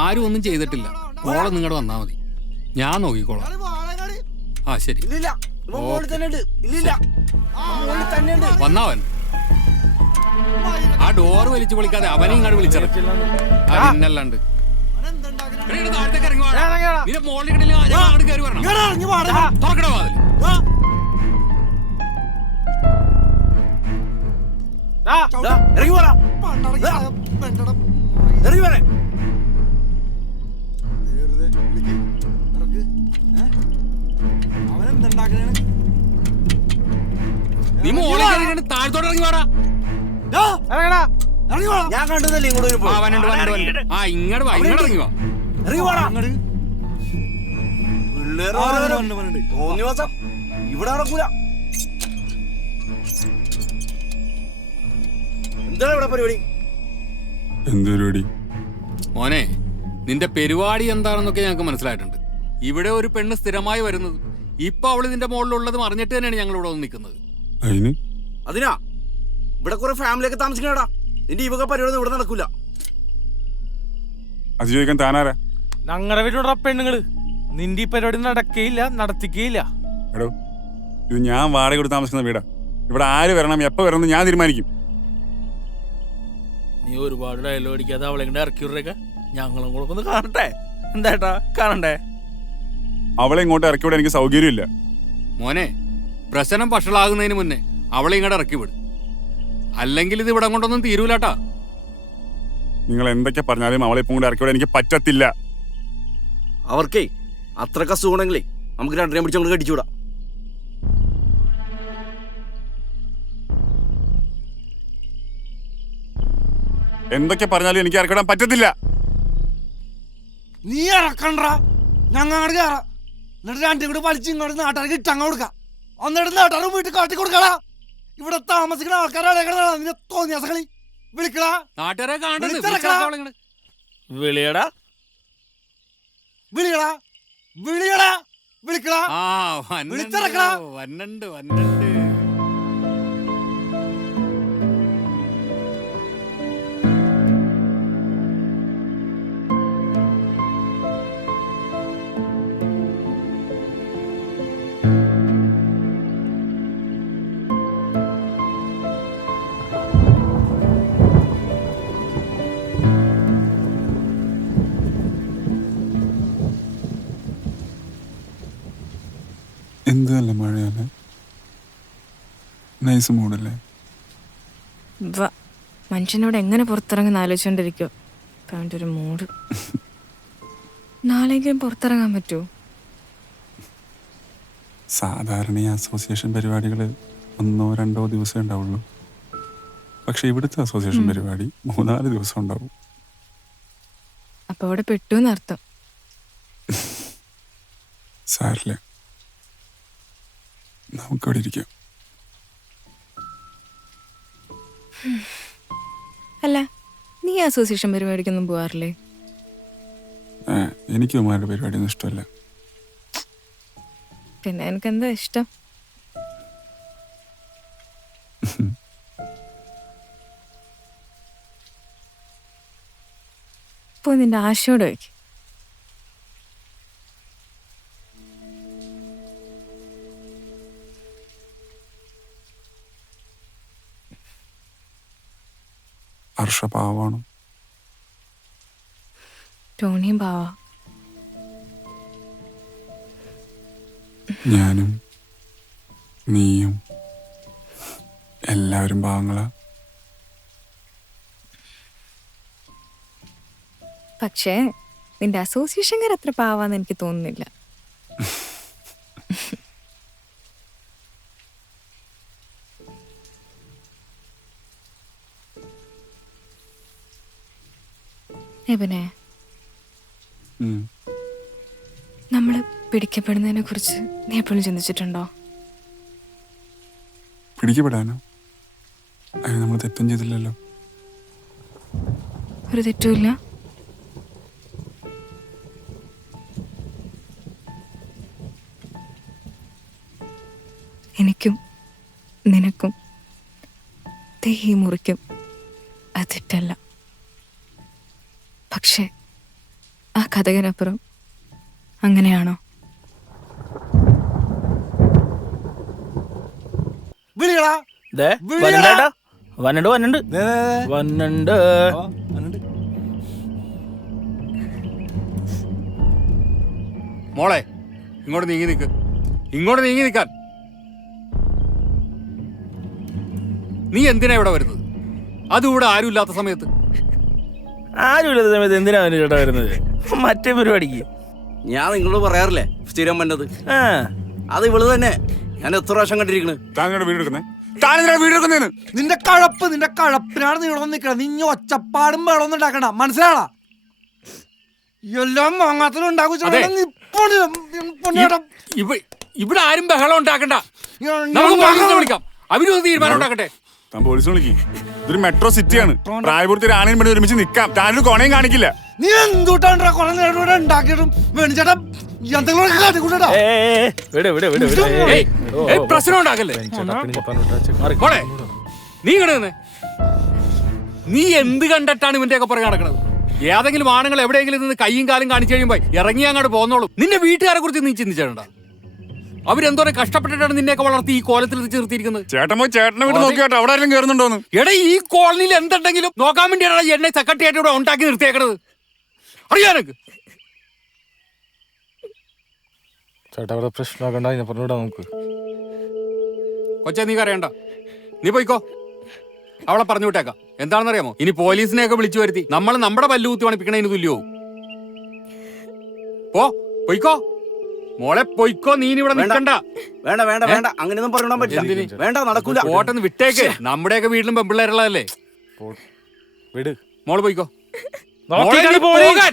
ആരും ഒന്നും ചെയ്തിട്ടില്ല. മോളൊന്നും ഇങ്ങോട്ട് വന്നാൽ മതി, ഞാൻ നോക്കിക്കോളാം. ആ ശരി. വന്നാവൻ ആ ഡോറ് വലിച്ചു പൊളിക്കാതെ അവനെ ഇങ്ങോട്ട് വിളിച്ചിറക്കി. അതിനല്ലാണ്ട് താഴത്തേക്ക് ഇറങ്ങി മോളിൽ കയറി വരണം. തുറക്കട വാതിൽ. നീ മോളിൽ കയറി താഴത്തോട്ട് ഇറങ്ങി വാടാ. ഞാൻ കണ്ടതല്ലേ ഇങ്ങോട്ട്. ആ ഇങ്ങോട്ട് വാ, ഇങ്ങോട്ട് ഇറങ്ങി വാ. ഇവിടെ നടക്കൂല. എന്താണ് ഇവിടെ പരിപാടി? എന്ത് പരിപാടി? മോനെ, നിന്റെ പരിപാടി എന്താണെന്നൊക്കെ ഞങ്ങൾക്ക് മനസ്സിലായിട്ടുണ്ട്. ഇവിടെ ഒരു പെണ്ണ് സ്ഥിരമായി വരുന്നത്, ഇപ്പൊ അവള് നിന്റെ മുകളിലുള്ളത് അറിഞ്ഞിട്ട് തന്നെയാണ് ഞങ്ങൾ ഇവിടെ വന്ന് നിൽക്കുന്നത്. അതിനാ ഇവിടെ കുറെ ഫാമിലിയൊക്കെ താമസിക്കണടാ. നിന്റെ ഈ വക പരിപാടി ഇവിടെ നടക്കൂല. അത് ചോദിക്കാൻ താനാരാ? ഞങ്ങളുടെ വീട്ടിലുള്ള പെണ്ണുങ്ങള്. നിന്റെ ഈ പരിപാടി നടക്കുകയില്ല, നടത്തിക്കുകയില്ല. എടോ, ഇത് ഞാൻ വാടക കൊടുത്ത് താമസിക്കുന്ന വീടാ. ഇവിടെ ആര് വരണം, എപ്പോ വരണം ഞാൻ തീരുമാനിക്കും. നീ ഒരുപാട് ഡയലോഗ് അടിക്കാതെ അവളെ കൊണ്ട് ഇറക്കി വിടേക്ക. ഞങ്ങളും കൂടെ ഒന്ന് കാണട്ടെ. എന്താ കാണണ്ടേ? അവളെ ഇങ്ങോട്ട് ഇറക്കി വിടാൻ എനിക്ക് സൗകര്യമില്ല. മോനെ, പ്രശ്നം വഷളാകുന്നതിന് മുന്നേ അവളെ ഇങ്ങോട്ട് ഇറക്കി വിടും. അല്ലെങ്കിൽ ഇത് ഇവിടെ കൊണ്ടൊന്നും തീരൂലാട്ടാ. നിങ്ങൾ എന്തൊക്കെ പറഞ്ഞാലും അവളെ ഇപ്പം കൂടെ ഇറക്കി വിടാൻ എനിക്ക് പറ്റത്തില്ല. അവർക്കേ അത്രക്ക സുഖമാണെങ്കിലേ നമുക്ക് രണ്ടിനെ പിടിച്ച് അങ്ങോട്ട് കടിച്ചുവിടാം. എന്തൊക്കെ പറഞ്ഞാലും എനിക്ക് ഇറക്കിടാൻ പറ്റത്തില്ല. നീ ഇറക്കണ്ട, ഞങ്ങൾ അങ്ങോട്ട് കയറാം. എന്നിട്ട് രണ്ടും കൂടി വലിച്ച് ഇങ്ങോട്ട് നാട്ടുകാർക്ക് ഇട്ടങ്ങ കൊടുക്കാം. എന്നിട്ട് നാട്ടുകാർ വീട്ടിൽ കാട്ടി കൊടുക്കടാ. ഇവിടെ താമസിക്കുന്ന ആൾക്കാരാണ് നിന്റെ തോന്നിയാസകളി. വിളിക്കടാ, നാട്ടുകാരെ വിളിയടാ, വിളിയടാ, വിളിയടാ, വിളിക്കടാ. വിളിച്ചിറക്കടാ. വന്നുണ്ട്. എന്തല്ലേ മഴയല്ലേ, നൈസ് മൂടല്ലേ. മനുഷ്യനോട് എങ്ങനെ പുറത്തിറങ്ങുന്ന ആലോചിച്ചോണ്ടിരിക്കോ. അവൻ്റെ ഒരു മൂഡ്. നാളെങ്കിലും പുറത്തിറങ്ങാൻ പറ്റുമോ? സാധാരണ ഈ അസോസിയേഷൻ പരിപാടികൾ 1-2 ദിവസം ഉണ്ടാവുള്ളൂ. പക്ഷെ ഇവിടുത്തെ അസോസിയേഷൻ പരിപാടി 3-4 ദിവസം ഉണ്ടാവും. അപ്പൊ അവിടെ പെട്ടു എന്നർത്ഥം. സാരില്ല, നമുക്കവിടെ ഇരിക്കാം. അല്ല, നീ അസോസിയേഷൻ പരിപാടിക്കൊന്നും പോവാറില്ലേ? എനിക്ക് ഉമ്മാരുടെ പരിപാടിയൊന്നും ഇഷ്ടമല്ല. പിന്നെ എനിക്കെന്താ ഇഷ്ടം? ഇപ്പൊ നിന്റെ ആശയോട് വയ്ക്ക്. ഹർഷ പാവാണ്. ടോണിയും പാവാ. ഞാനും നീയും എല്ലാവരും പാവങ്ങളാ. പക്ഷേ നിന്റെ അസോസിയേഷൻകാർ അത്ര പാവാന്ന് എനിക്ക് തോന്നുന്നില്ല. എബിനെ, നമ്മള് പിടിക്കപ്പെടുന്നതിനെ കുറിച്ച് നീ എപ്പോഴും ചിന്തിച്ചിട്ടുണ്ടോ? പിടിക്കപ്പെടാനോ? അതിന് നമ്മൾ തെറ്റും ചെയ്തില്ലല്ലോ. ഒരു തെറ്റുമില്ല. എനിക്കും നിനക്കും തീ മുറിക്കും അത് തെറ്റല്ല. പക്ഷെ ആ കഥകനപ്പുറം അങ്ങനെയാണോ? വിളികളാ മോളെ ഇങ്ങോട്ട് നീങ്ങി നിൽക്ക്. ഇങ്ങോട്ട് നീങ്ങി നിൽക്കാൻ. നീ എന്തിനാ ഇവിടെ വരുന്നത്? അതും ഇവിടെ ആരും ഇല്ലാത്ത സമയത്ത്. ആരുമില്ലാത്ത സമയത്ത് എന്തിനാ ചേട്ടാ വരുന്നത്? മറ്റേ പരിപാടിക്ക് ഞാൻ നിങ്ങളോട് പറയാറില്ലേ സ്ഥിരം വന്നത്. അത് ഇവള് തന്നെ. ഞാൻ എത്ര പ്രാവശ്യം കണ്ടിരിക്കണ്. താങ്കളുടെ വീട് എടുക്കുന്നേ? വീട് എടുക്കുന്നേന്ന് നിന്റെ കഴപ്പിനാണ് നീ ഇവിടെ നിൽക്കണം. നീ ഒച്ചപ്പാടും വേളൊന്നും ഉണ്ടാക്കണ്ട, മനസ്സിലാടാ? എല്ലാം വാങ്ങാത്തനും ഉണ്ടാക്കും. ഇവിടെ ആരും ബഹളം ഉണ്ടാക്കണ്ട. നമുക്ക് വിളിക്കാം. അവരും തീരുമാനം ഉണ്ടാക്കട്ടെ. താൻ പോലീസിനെ വിളിക്കും. ഇതൊരു മെട്രോ സിറ്റിയാണ്. പ്രായപൂർത്തി ആണയും പെണ്ണും ഒരുമിച്ച് നിൽക്കാം. താനൊരു കൊണയും കാണിക്കില്ല. നീ എന്തുട്ടാ കുറെ നേരം ഉണ്ടാക്കിയിട്ടും വേണിച്ചേട്ടാ എന്തെങ്കിലും കാട്ടിക്കൂട്ടാ. പ്രശ്നം ഉണ്ടാക്കല്ലേ. നീ കിടന്നേ. നീ എന്ത് കണ്ടിട്ടാണ് ഇവന്റെ ഒക്കെ പുറകെ നടക്കുന്നത്? ഏതെങ്കിലും ആണുങ്ങൾ എവിടെയെങ്കിലും നിന്ന് കൈയും കാലും കാണിച്ചു കഴിയുമ്പോ ഇറങ്ങി അങ്ങോട്ട് പോന്നോളും. നിന്റെ വീട്ടുകാരെ കുറിച്ച് നീ ചിന്തിച്ചിട്ടുണ്ടോ? അവരെന്തോരം കഷ്ടപ്പെട്ടിട്ടാണ് നിന്നെയൊക്കെ വളർത്തി ഈ കോലത്തിൽ നിർത്തിയിരിക്കുന്നത്. ചേട്ടൻ പോയി ചേട്ടനെ വീട്ട് നോക്കിയാട്ടോ അവിടെ ആരെങ്കിലും കയറുന്നുണ്ടോന്ന്. എടാ, ഈ കോളനിയിൽ എന്തുണ്ടെങ്കിലും നോക്കാൻ വേണ്ടിയാണ് എന്നെ സെക്രട്ടറി ആയിട്ട് ഇവിടെ ഉണ്ടാക്കി നിർത്തിയേക്കണത്. അറിയാനൊക്കെ ചേട്ടാ അവിടെ പ്രശ്നമാക്കണ്ട. ഞാൻ പറഞ്ഞുവിടാ നമുക്ക്. കൊച്ചേ, നീ കരയണ്ട. നീ പോയിക്കോ. അവളെ പറഞ്ഞു വിട്ടേക്കാം. എന്താണെന്നറിയാമോ? ഇനി പോലീസിനെയൊക്കെ വിളിച്ചു വരുത്തി നമ്മൾ നമ്മുടെ പല്ലു കുത്തി പണിപ്പിക്കണതിന് തുല്യവും. പോയിക്കോ മോളെ, പോയിക്കോ. നീ ഇവിടെ നിൽക്കണ്ട. വേണ്ട വേണ്ട വേണ്ട, അങ്ങനെയൊന്നും പറഞ്ഞാൻ പറ്റില്ല. വേണ്ട, നടക്കൂല. ഓട്ടൊന്ന് വിട്ടേക്ക്. നമ്മുടെയൊക്കെ വീട്ടിലും പെമ്പിള്ളേരുള്ളതല്ലേ. വിട്. മോള് പോയിക്കോ. പോകാൻ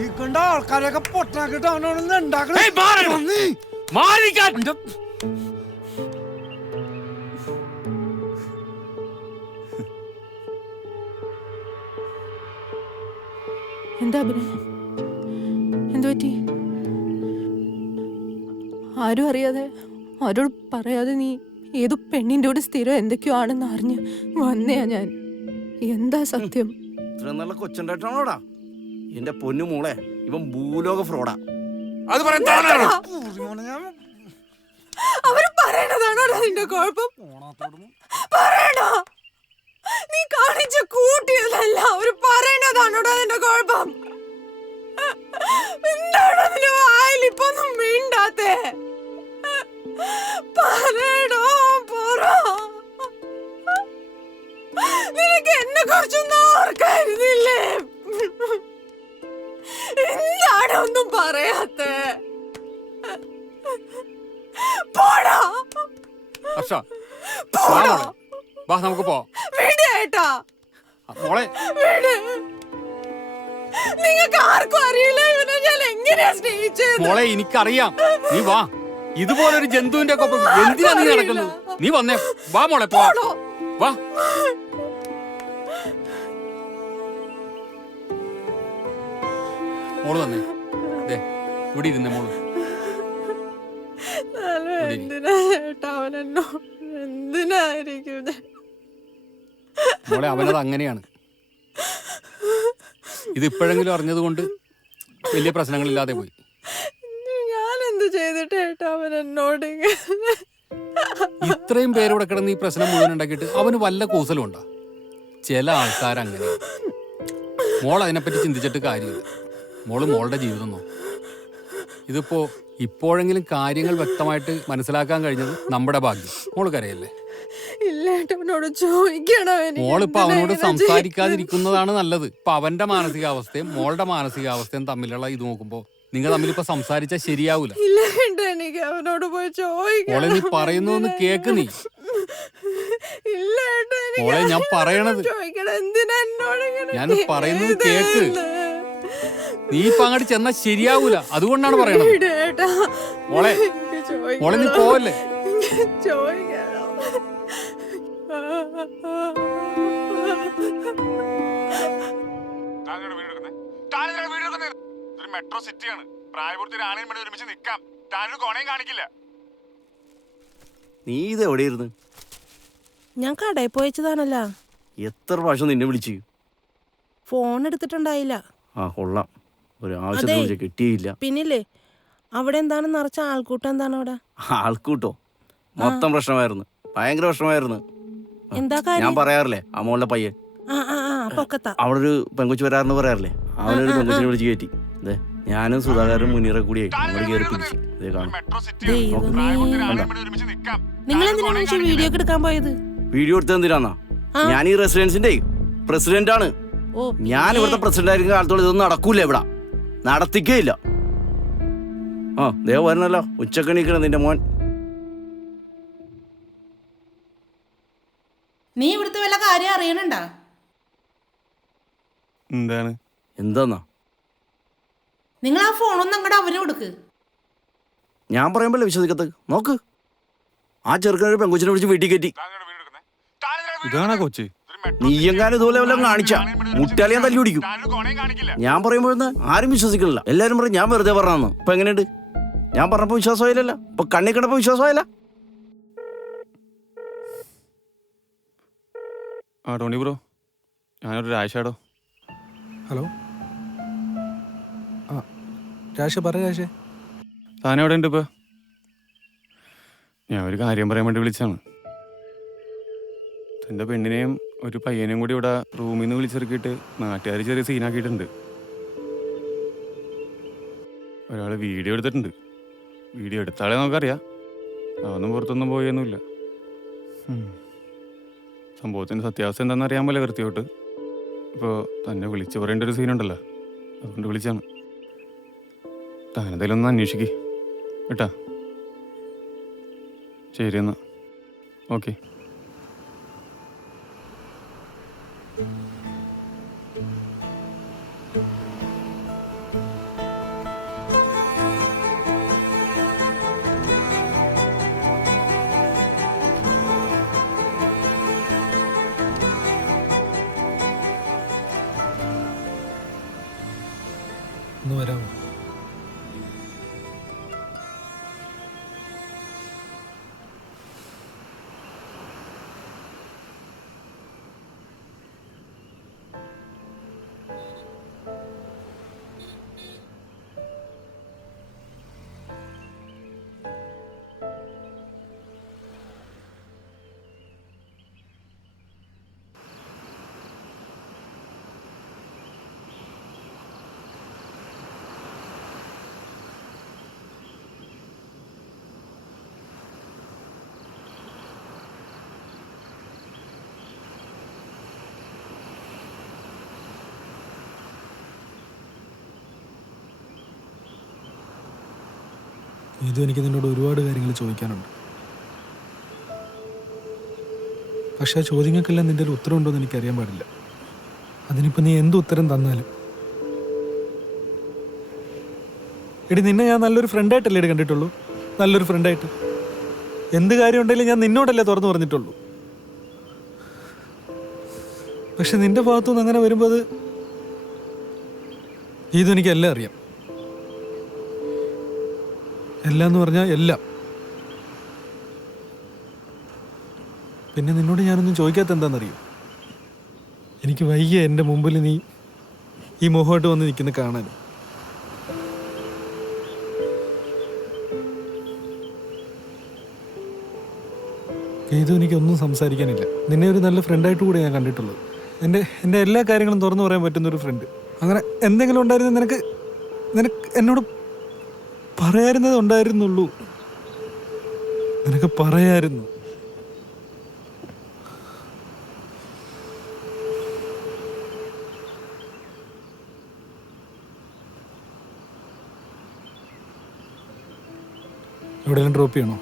ഈ കണ്ട ആൾക്കാരെയൊക്കെ പൊട്ടാക്കിട്ട് അവനോടൊന്ന് ഉണ്ടാക്കണം. എന്താ അഭിനയ? എന്തു പറ്റി? ആരും അറിയാതെ, ആരോട് പറയാതെ നീ ഏതോ പെണ്ണിൻ്റെ കൂടെ സ്ഥിരം എന്തൊക്കെയോ ആണെന്ന് അറിഞ്ഞ് വന്നയാ ഞാൻ. എന്താ സത്യം? ഇത്ര നല്ല കൊച്ചുണ്ടായിട്ടാണോടാ എന്റെ പൊന്നു മോളെ. ഇവൻ ഭൂലോക ഫ്രോഡാ. അത് അവര് പറയണതാണോ നിന്റെ കുഴപ്പം? പറയണോ? നീ കാണിച്ച കൂട്ടിയതല്ല അവര് പറയണതാണോടാ നിന്റെ കുഴപ്പം? എന്താണ് അതിന് വായിൽ ഇപ്പൊ ഒന്നും മിണ്ടാത്തെ? പറയടോ, പറ. നിനക്ക് എന്നെ കുറിച്ചൊന്നും ഓർക്കായിരുന്നില്ലേ? എന്താണ് ഒന്നും പറയാത്തെ? പോടാ, ഹർഷ, പോടാ. വാ നമുക്ക് പോ. വിട് ഏട്ടാ, മോളെ. വിട്. നിങ്ങൾക്ക് ആർക്കും അറിയില്ല ഇവനെ ഞാൻ എങ്ങനെയാ സ്നേഹിച്ചത്. മോളെ എനിക്കറിയാം. നീ വാ. ഇതുപോലൊരു ജന്തുവിന്റെ ഒക്കെ ഒപ്പം എന്തിനാ നീ നടക്കുന്നത്? നീ വന്നേ. വാ മോളെ, പോ. വാ. മോള് വന്നേ. ദേ ഇവിടെ ഇരുന്നേ മോള്. എന്തിനാ ചേട്ടാ അവൻ എന്നോട് എന്തിനായിരിക്കും? മോളെ അവനത് അങ്ങനെയാണ്. ഇത് ഇപ്പോഴെങ്കിലും അറിഞ്ഞത് കൊണ്ട് വലിയ പ്രശ്നങ്ങളില്ലാതെ പോയി. ഞാൻ എന്ത് ചെയ്തിട്ട് ഏട്ടാ അവൻ എന്നോട് ഇത്രയും പേരോടെ കിടന്ന് ഈ പ്രശ്നം മുഴുവൻ ഉണ്ടാക്കിയിട്ട് അവന് വല്ല കൂസലും ഉണ്ടോ? ചില ആൾക്കാരങ്ങനെ. മോൾ അതിനെപ്പറ്റി ചിന്തിച്ചിട്ട് കാര്യമില്ല. മോള് മോളുടെ ജീവിതം നോക്കും. ഇതിപ്പോ ഇപ്പോഴെങ്കിലും കാര്യങ്ങൾ വ്യക്തമായിട്ട് മനസ്സിലാക്കാൻ കഴിഞ്ഞത് നമ്മുടെ ഭാഗ്യം. മോള് കരയല്ലേ? ഇല്ലേട്ടവനോട് ചോദിക്കണോ? മോളിപ്പോ അവനോട് സംസാരിക്കാതിരിക്കുന്നതാണ് നല്ലത്. ഇപ്പൊ അവന്റെ മാനസികാവസ്ഥയും മോളുടെ മാനസികാവസ്ഥയും തമ്മിലുള്ള ഇത് നോക്കുമ്പോ നിങ്ങൾ തമ്മിലിപ്പോ സംസാരിച്ചാൽ ശരിയാവൂല. ഇല്ലേട്ട എനിക്ക് അവനോട് പോയി ചോദിക്കണം. മോളെ നീ പറയുന്നൊന്ന് കേക്ക്. നീ ഇല്ലേട്ട മോളെ ഞാൻ പറയണത് ചോദിക്കണം. എന്തിനാ എന്നോട് ഞാൻ പറയുന്നത് കേക്ക്. നീ ഇപ്പൊ അങ്ങോട്ട് ചെന്നാ ശരിയാവൂല. അതുകൊണ്ടാണ് പറയണത്. മോളെ മോളെ നീ പോവല്ലേ? മെട്രോ സിറ്റിയാണ്. പ്രായപൂർത്തി ആണേലും വേണ്ടി ഒരുമിച്ച് നിൽക്കാം. താനൊരു കോണയും കാണിക്കില്ല. നീ ഇത് എവിടെയായിരുന്നു? ഞാൻ കടയിൽ പോയച്ചതാണല്ല. എത്ര പ്രാവശ്യം നിന്നെ വിളിച്ചു? ഫോൺ എടുത്തിട്ടുണ്ടായില്ല. ആ കൊള്ളാം. ഒരു ആവശ്യത്തിന് കിട്ടിയില്ല. പിന്നില്ലേ അവിടെ എന്താണ് നിറച്ച ആൾക്കൂട്ടം? എന്താണ് അവിടെ ആൾക്കൂട്ടോ? മൊത്തം പ്രശ്നമായിരുന്നു. ഭയങ്കര പ്രശ്നമായിരുന്നു. എന്താ ഞാൻ പറയാറില്ലേ ആ മോളുടെ പയ്യൻ അവിടെ ഒരു പെങ്കൊച്ചു വരാറെന്ന് പറയാറില്ലേ? അവനൊരു പെങ്കൊച്ചിനെ വിളിച്ച് കയറ്റി. അതെ ഞാനും സുധാകരനും മുനീറെ കൂടിയായി അങ്ങോട്ട് കയറി പിടിച്ചു. ഇതേ കാണും. നിങ്ങൾ എന്തിനാണ് വീഡിയോ എടുക്കാൻ പോയത്? വീഡിയോ എടുത്തത് എന്തിനാന്നാ? ഞാൻ ഈ റെസിഡൻസിന്റെ പ്രസിഡന്റ് ആണ്. ഞാൻ ഇവിടുത്തെ പ്രസിഡന്റ് ആയിരിക്കുന്ന കാലത്തോളം ഇതൊന്നും നടക്കൂല. ഇവിടെ നടത്തിക്കേയില്ല. ആ ദേ വരണല്ലോ ഉച്ചക്കണിക്കണം നിന്റെ മോൻ. നീ ഇവിടുത്തെ വല്ല കാര്യം അറിയണണ്ടാ? എന്താണ്? എന്താന്നാ? നിങ്ങൾ ആ ഫോണൊന്നും അങ്ങോട്ട് അവന് കൊടുക്ക്. ഞാൻ പറയുമ്പോഴല്ലേ വിശ്വസിക്കത്ത്. നോക്ക്, ആ ചെറുക്കനൊരു പെങ്കൊച്ചിനെ വിളിച്ച് വീട്ടിൽ കയറ്റി. ഇതാണോ കൊച്ച്? നീയെങ്ങാനും ഇതുപോലെ വല്ലതും കാണിച്ചാ മുട്ടാലി ഞാൻ തല്ലി പിടിക്കും. ഞാൻ പറയുമ്പോഴെന്ന് ആരും വിശ്വസിക്കണില്ല. എല്ലാരും പറയും ഞാൻ വെറുതെ പറഞ്ഞാന്ന്. ഇപ്പൊ എങ്ങനെയുണ്ട്? ഞാൻ പറഞ്ഞപ്പോ വിശ്വാസമായില്ലല്ലോ. ഇപ്പൊ കണ്ണി കണ്ടപ്പോ വിശ്വാസമായില്ല. ആ ടോണി ബ്രോ, ഞാനൊരു രാശാടോ. ഹലോ. ആ രാശ പറ. രാശേ താനെവിടെ ഉണ്ട് ഇപ്പൊ? ഞാൻ ഒരു കാര്യം പറയാൻ വേണ്ടി വിളിച്ചാണ്. തൻ്റെ പെണ്ണിനെയും ഒരു പയ്യനെയും കൂടി ഇവിടെ റൂമിൽ നിന്ന് വിളിച്ചിറക്കിയിട്ട് നാട്ടുകാർ ചെറിയ സീനാക്കിയിട്ടുണ്ട്. ഒരാൾ വീഡിയോ എടുത്തിട്ടുണ്ട്. വീഡിയോ എടുത്താളെ നമുക്കറിയാം. അതൊന്നും പുറത്തൊന്നും പോയൊന്നുമില്ല. സംഭവത്തിൻ്റെ സത്യാവസ്ഥ എന്താണെന്ന് അറിയാൻ പോലെ കൃത്യമായിട്ട്. ഇപ്പോൾ തന്നെ വിളിച്ചു പറയേണ്ട ഒരു സീനുണ്ടല്ലോ, അതുകൊണ്ട് വിളിച്ചാണ്. താനെന്തായാലും ഒന്ന് അന്വേഷിക്കേ കേട്ടാ. ശരി എന്നാ, ഓക്കെ. ഒന്ന് വരാമോ? ഇതും എനിക്ക് നിന്നോട് ഒരുപാട് കാര്യങ്ങൾ ചോദിക്കാനുണ്ട്. പക്ഷെ ആ ചോദ്യങ്ങൾക്കെല്ലാം നിന്റെ ഒരു ഉത്തരം ഉണ്ടോയെന്ന് എനിക്കറിയാൻ പാടില്ല. അതിനിപ്പോൾ നീ എന്ത് ഉത്തരം തന്നാലും. എടി, നിന്നെ ഞാൻ നല്ലൊരു ഫ്രണ്ടായിട്ടല്ലേ എടി കണ്ടിട്ടുള്ളൂ. നല്ലൊരു ഫ്രണ്ടായിട്ട് എന്ത് കാര്യം ഉണ്ടെങ്കിലും ഞാൻ നിന്നോടല്ലേ തുറന്നു പറഞ്ഞിട്ടുള്ളൂ. പക്ഷെ നിന്റെ ഭാഗത്തുനിന്ന് അങ്ങനെ വരുമ്പോൾ അത് ഇതും എനിക്കെല്ലാം അറിയാം. എല്ലാം എന്ന് പറഞ്ഞാൽ എല്ലാം. പിന്നെ നിന്നോട് ഞാനൊന്നും ചോദിക്കാത്ത എന്താണെന്നറിയോ? എനിക്ക് വയ്യ എൻ്റെ മുമ്പിൽ നീ ഈ മുഖമായിട്ട് വന്ന് നിൽക്കുന്ന കാണാൻ. ഇതും എനിക്കൊന്നും സംസാരിക്കാനില്ല. നിന്നെ ഒരു നല്ല ഫ്രണ്ടായിട്ട് കൂടെ ഞാൻ കണ്ടിട്ടുള്ളത്. എൻ്റെ എല്ലാ കാര്യങ്ങളും തുറന്നു പറയാൻ പറ്റുന്നൊരു ഫ്രണ്ട്. അങ്ങനെ എന്തെങ്കിലും ഉണ്ടായിരുന്ന നിനക്ക് എന്നോട് പറയാറുന്നത് ഉണ്ടായിരുന്നുള്ളൂ. നിനക്ക് പറയായിരുന്നു. എവിടെയെങ്കിലും ഡ്രോപ്പ് ചെയ്യണോ?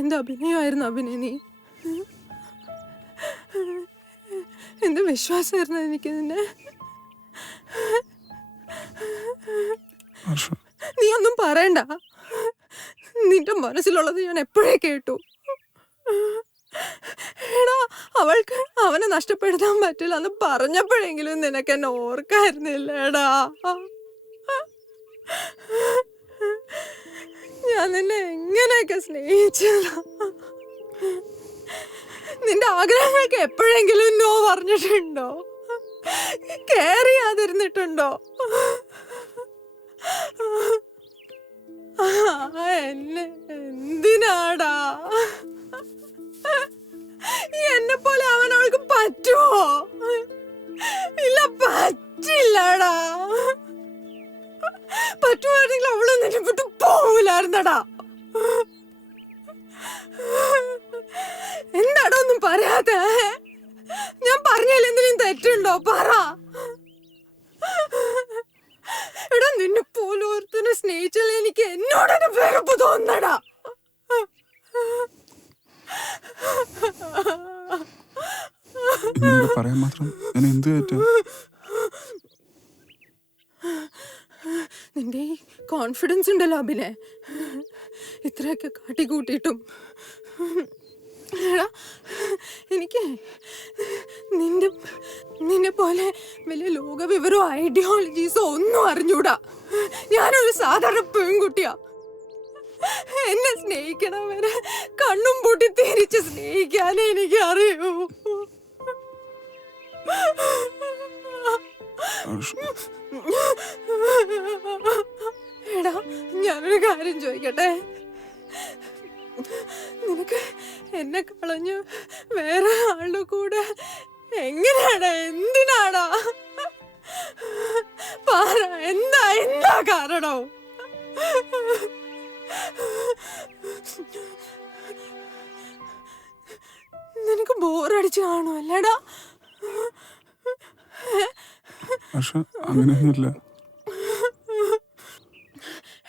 എന്ത് അഭിനയമായിരുന്നു അഭിനയം. നീ എന്ത് വിശ്വാസമായിരുന്നു എനിക്ക് നിന്നെ. നീ ഒന്നും പറയണ്ട. നിന്റെ മനസ്സിലുള്ളത് ഞാൻ എപ്പോഴേ കേട്ടു. എടാ, അവൾക്ക് അവനെ നഷ്ടപ്പെടുത്താൻ പറ്റില്ല എന്ന് പറഞ്ഞപ്പോഴെങ്കിലും നിനക്ക് എന്നെ ഓർക്കായിരുന്നില്ലേടാ. ഞാൻ നിന്നെ എങ്ങനെയൊക്കെ സ്നേഹിച്ചതാ. നിന്റെ ആഗ്രഹങ്ങൾക്ക് എപ്പോഴെങ്കിലും നോ പറഞ്ഞിട്ടുണ്ടോ? കെയർ ചെയ്യാതിരുന്നിട്ടുണ്ടോ? എന്നെ എന്തിനാടാ? എന്നെ പോലെ അവൻ അവൾക്ക് പറ്റുമോ? ഇല്ല, പറ്റില്ലടാ. പറ്റുമായിരുന്നെങ്കിൽ അവള് നിന്നെ വിട്ടു പോവില്ലായിരുന്നടാ. എന്താടാ ഒന്നും പറയാതെ? ഞാൻ പറഞ്ഞതിൽ എന്തെങ്കിലും തെറ്റുണ്ടോ? പറ. എടാ, നിന്നെ പോലും ഒരുത്തനെ സ്നേഹിച്ചാൽ എനിക്ക് എന്നോട് വെറുപ്പ് തോന്നടാ. പറയാൻ മാത്രം ഞാൻ എന്ത് പറ്റും? നിന്റെ ഈ കോൺഫിഡൻസ് ഉണ്ടല്ലോ അഭിനെ, ഇത്രയൊക്കെ കാട്ടിക്കൂട്ടിയിട്ടും എടാ, എനിക്ക് നിന്നെ പോലെ വലിയ ലോകവിവരോ ഐഡിയോളജീസോ ഒന്നും അറിഞ്ഞൂടാ. ഞാനൊരു സാധാരണ പെൺകുട്ടിയാ. എന്നെ സ്നേഹിക്കണവരെ കണ്ണും പൂട്ടി തിരിച്ച് സ്നേഹിക്കാനേ എനിക്ക് അറിയൂ. എടാ, ഞാനൊരു കാര്യം ചോദിക്കട്ടെ. നിനക്ക് എന്നെ കളഞ്ഞു വേറെ ആളുടെ കൂടെ എങ്ങനെയാടാ, എന്തിനാടാ? പറ, എന്താ കാരണം? നിനക്ക് ബോറടിച്ച് കാണും അല്ലേടാ? പക്ഷെ അങ്ങനെയൊന്നുമില്ല.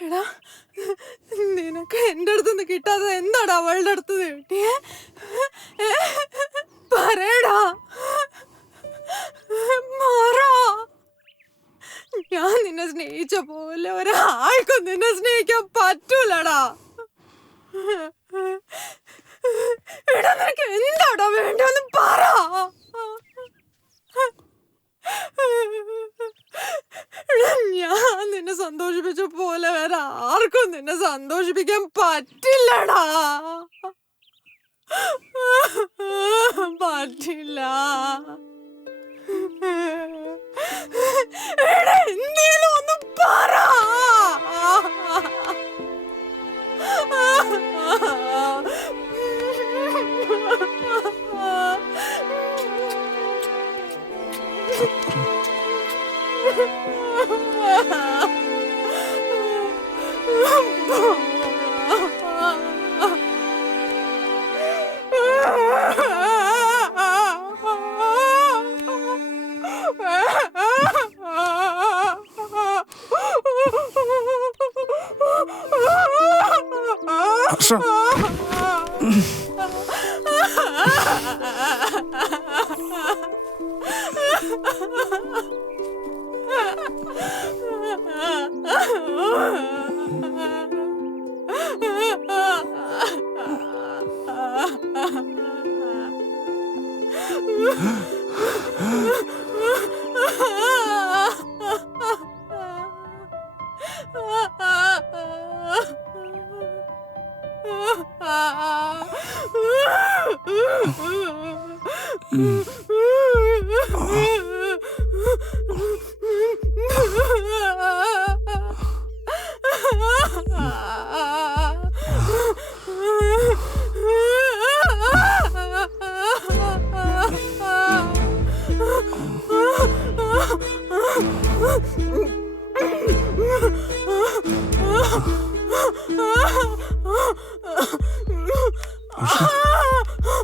എടാ, നിനക്ക് എന്റെ അടുത്തുനിന്ന് കിട്ടാതെ എന്താടാ അവളുടെ അടുത്ത് കിട്ടിയേ? പറയടാ, മാറാ. ഞാൻ നിന്നെ സ്നേഹിച്ച പോലെ ഒരാൾക്കും നിന്നെ സ്നേഹിക്കാൻ പറ്റൂലടാ. എടാ, നിനക്ക് എന്താടാ വേണ്ടെന്ന് പറ. ഞാൻ നിന്നെ സന്തോഷിപ്പിച്ച പോലെ വേറെ ആർക്കും നിന്നെ സന്തോഷിപ്പിക്കാൻ പറ്റില്ലടാ. പറ്റില്ല. എടാ, എന്തേലും ഒന്ന് പറ.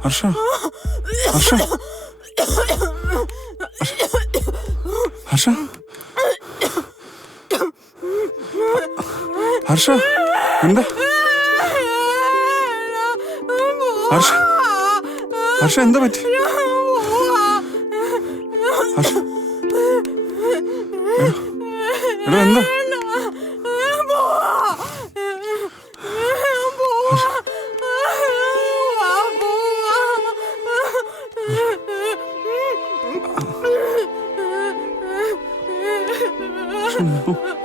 ഹർഷ, ഹർഷ, ഹർഷ, ഹർഷ, എന്താ? ഹർഷ, ഹർഷ, എന്താ പറ്റി? ഹർഷ, എടാ, എന്താ? Oh.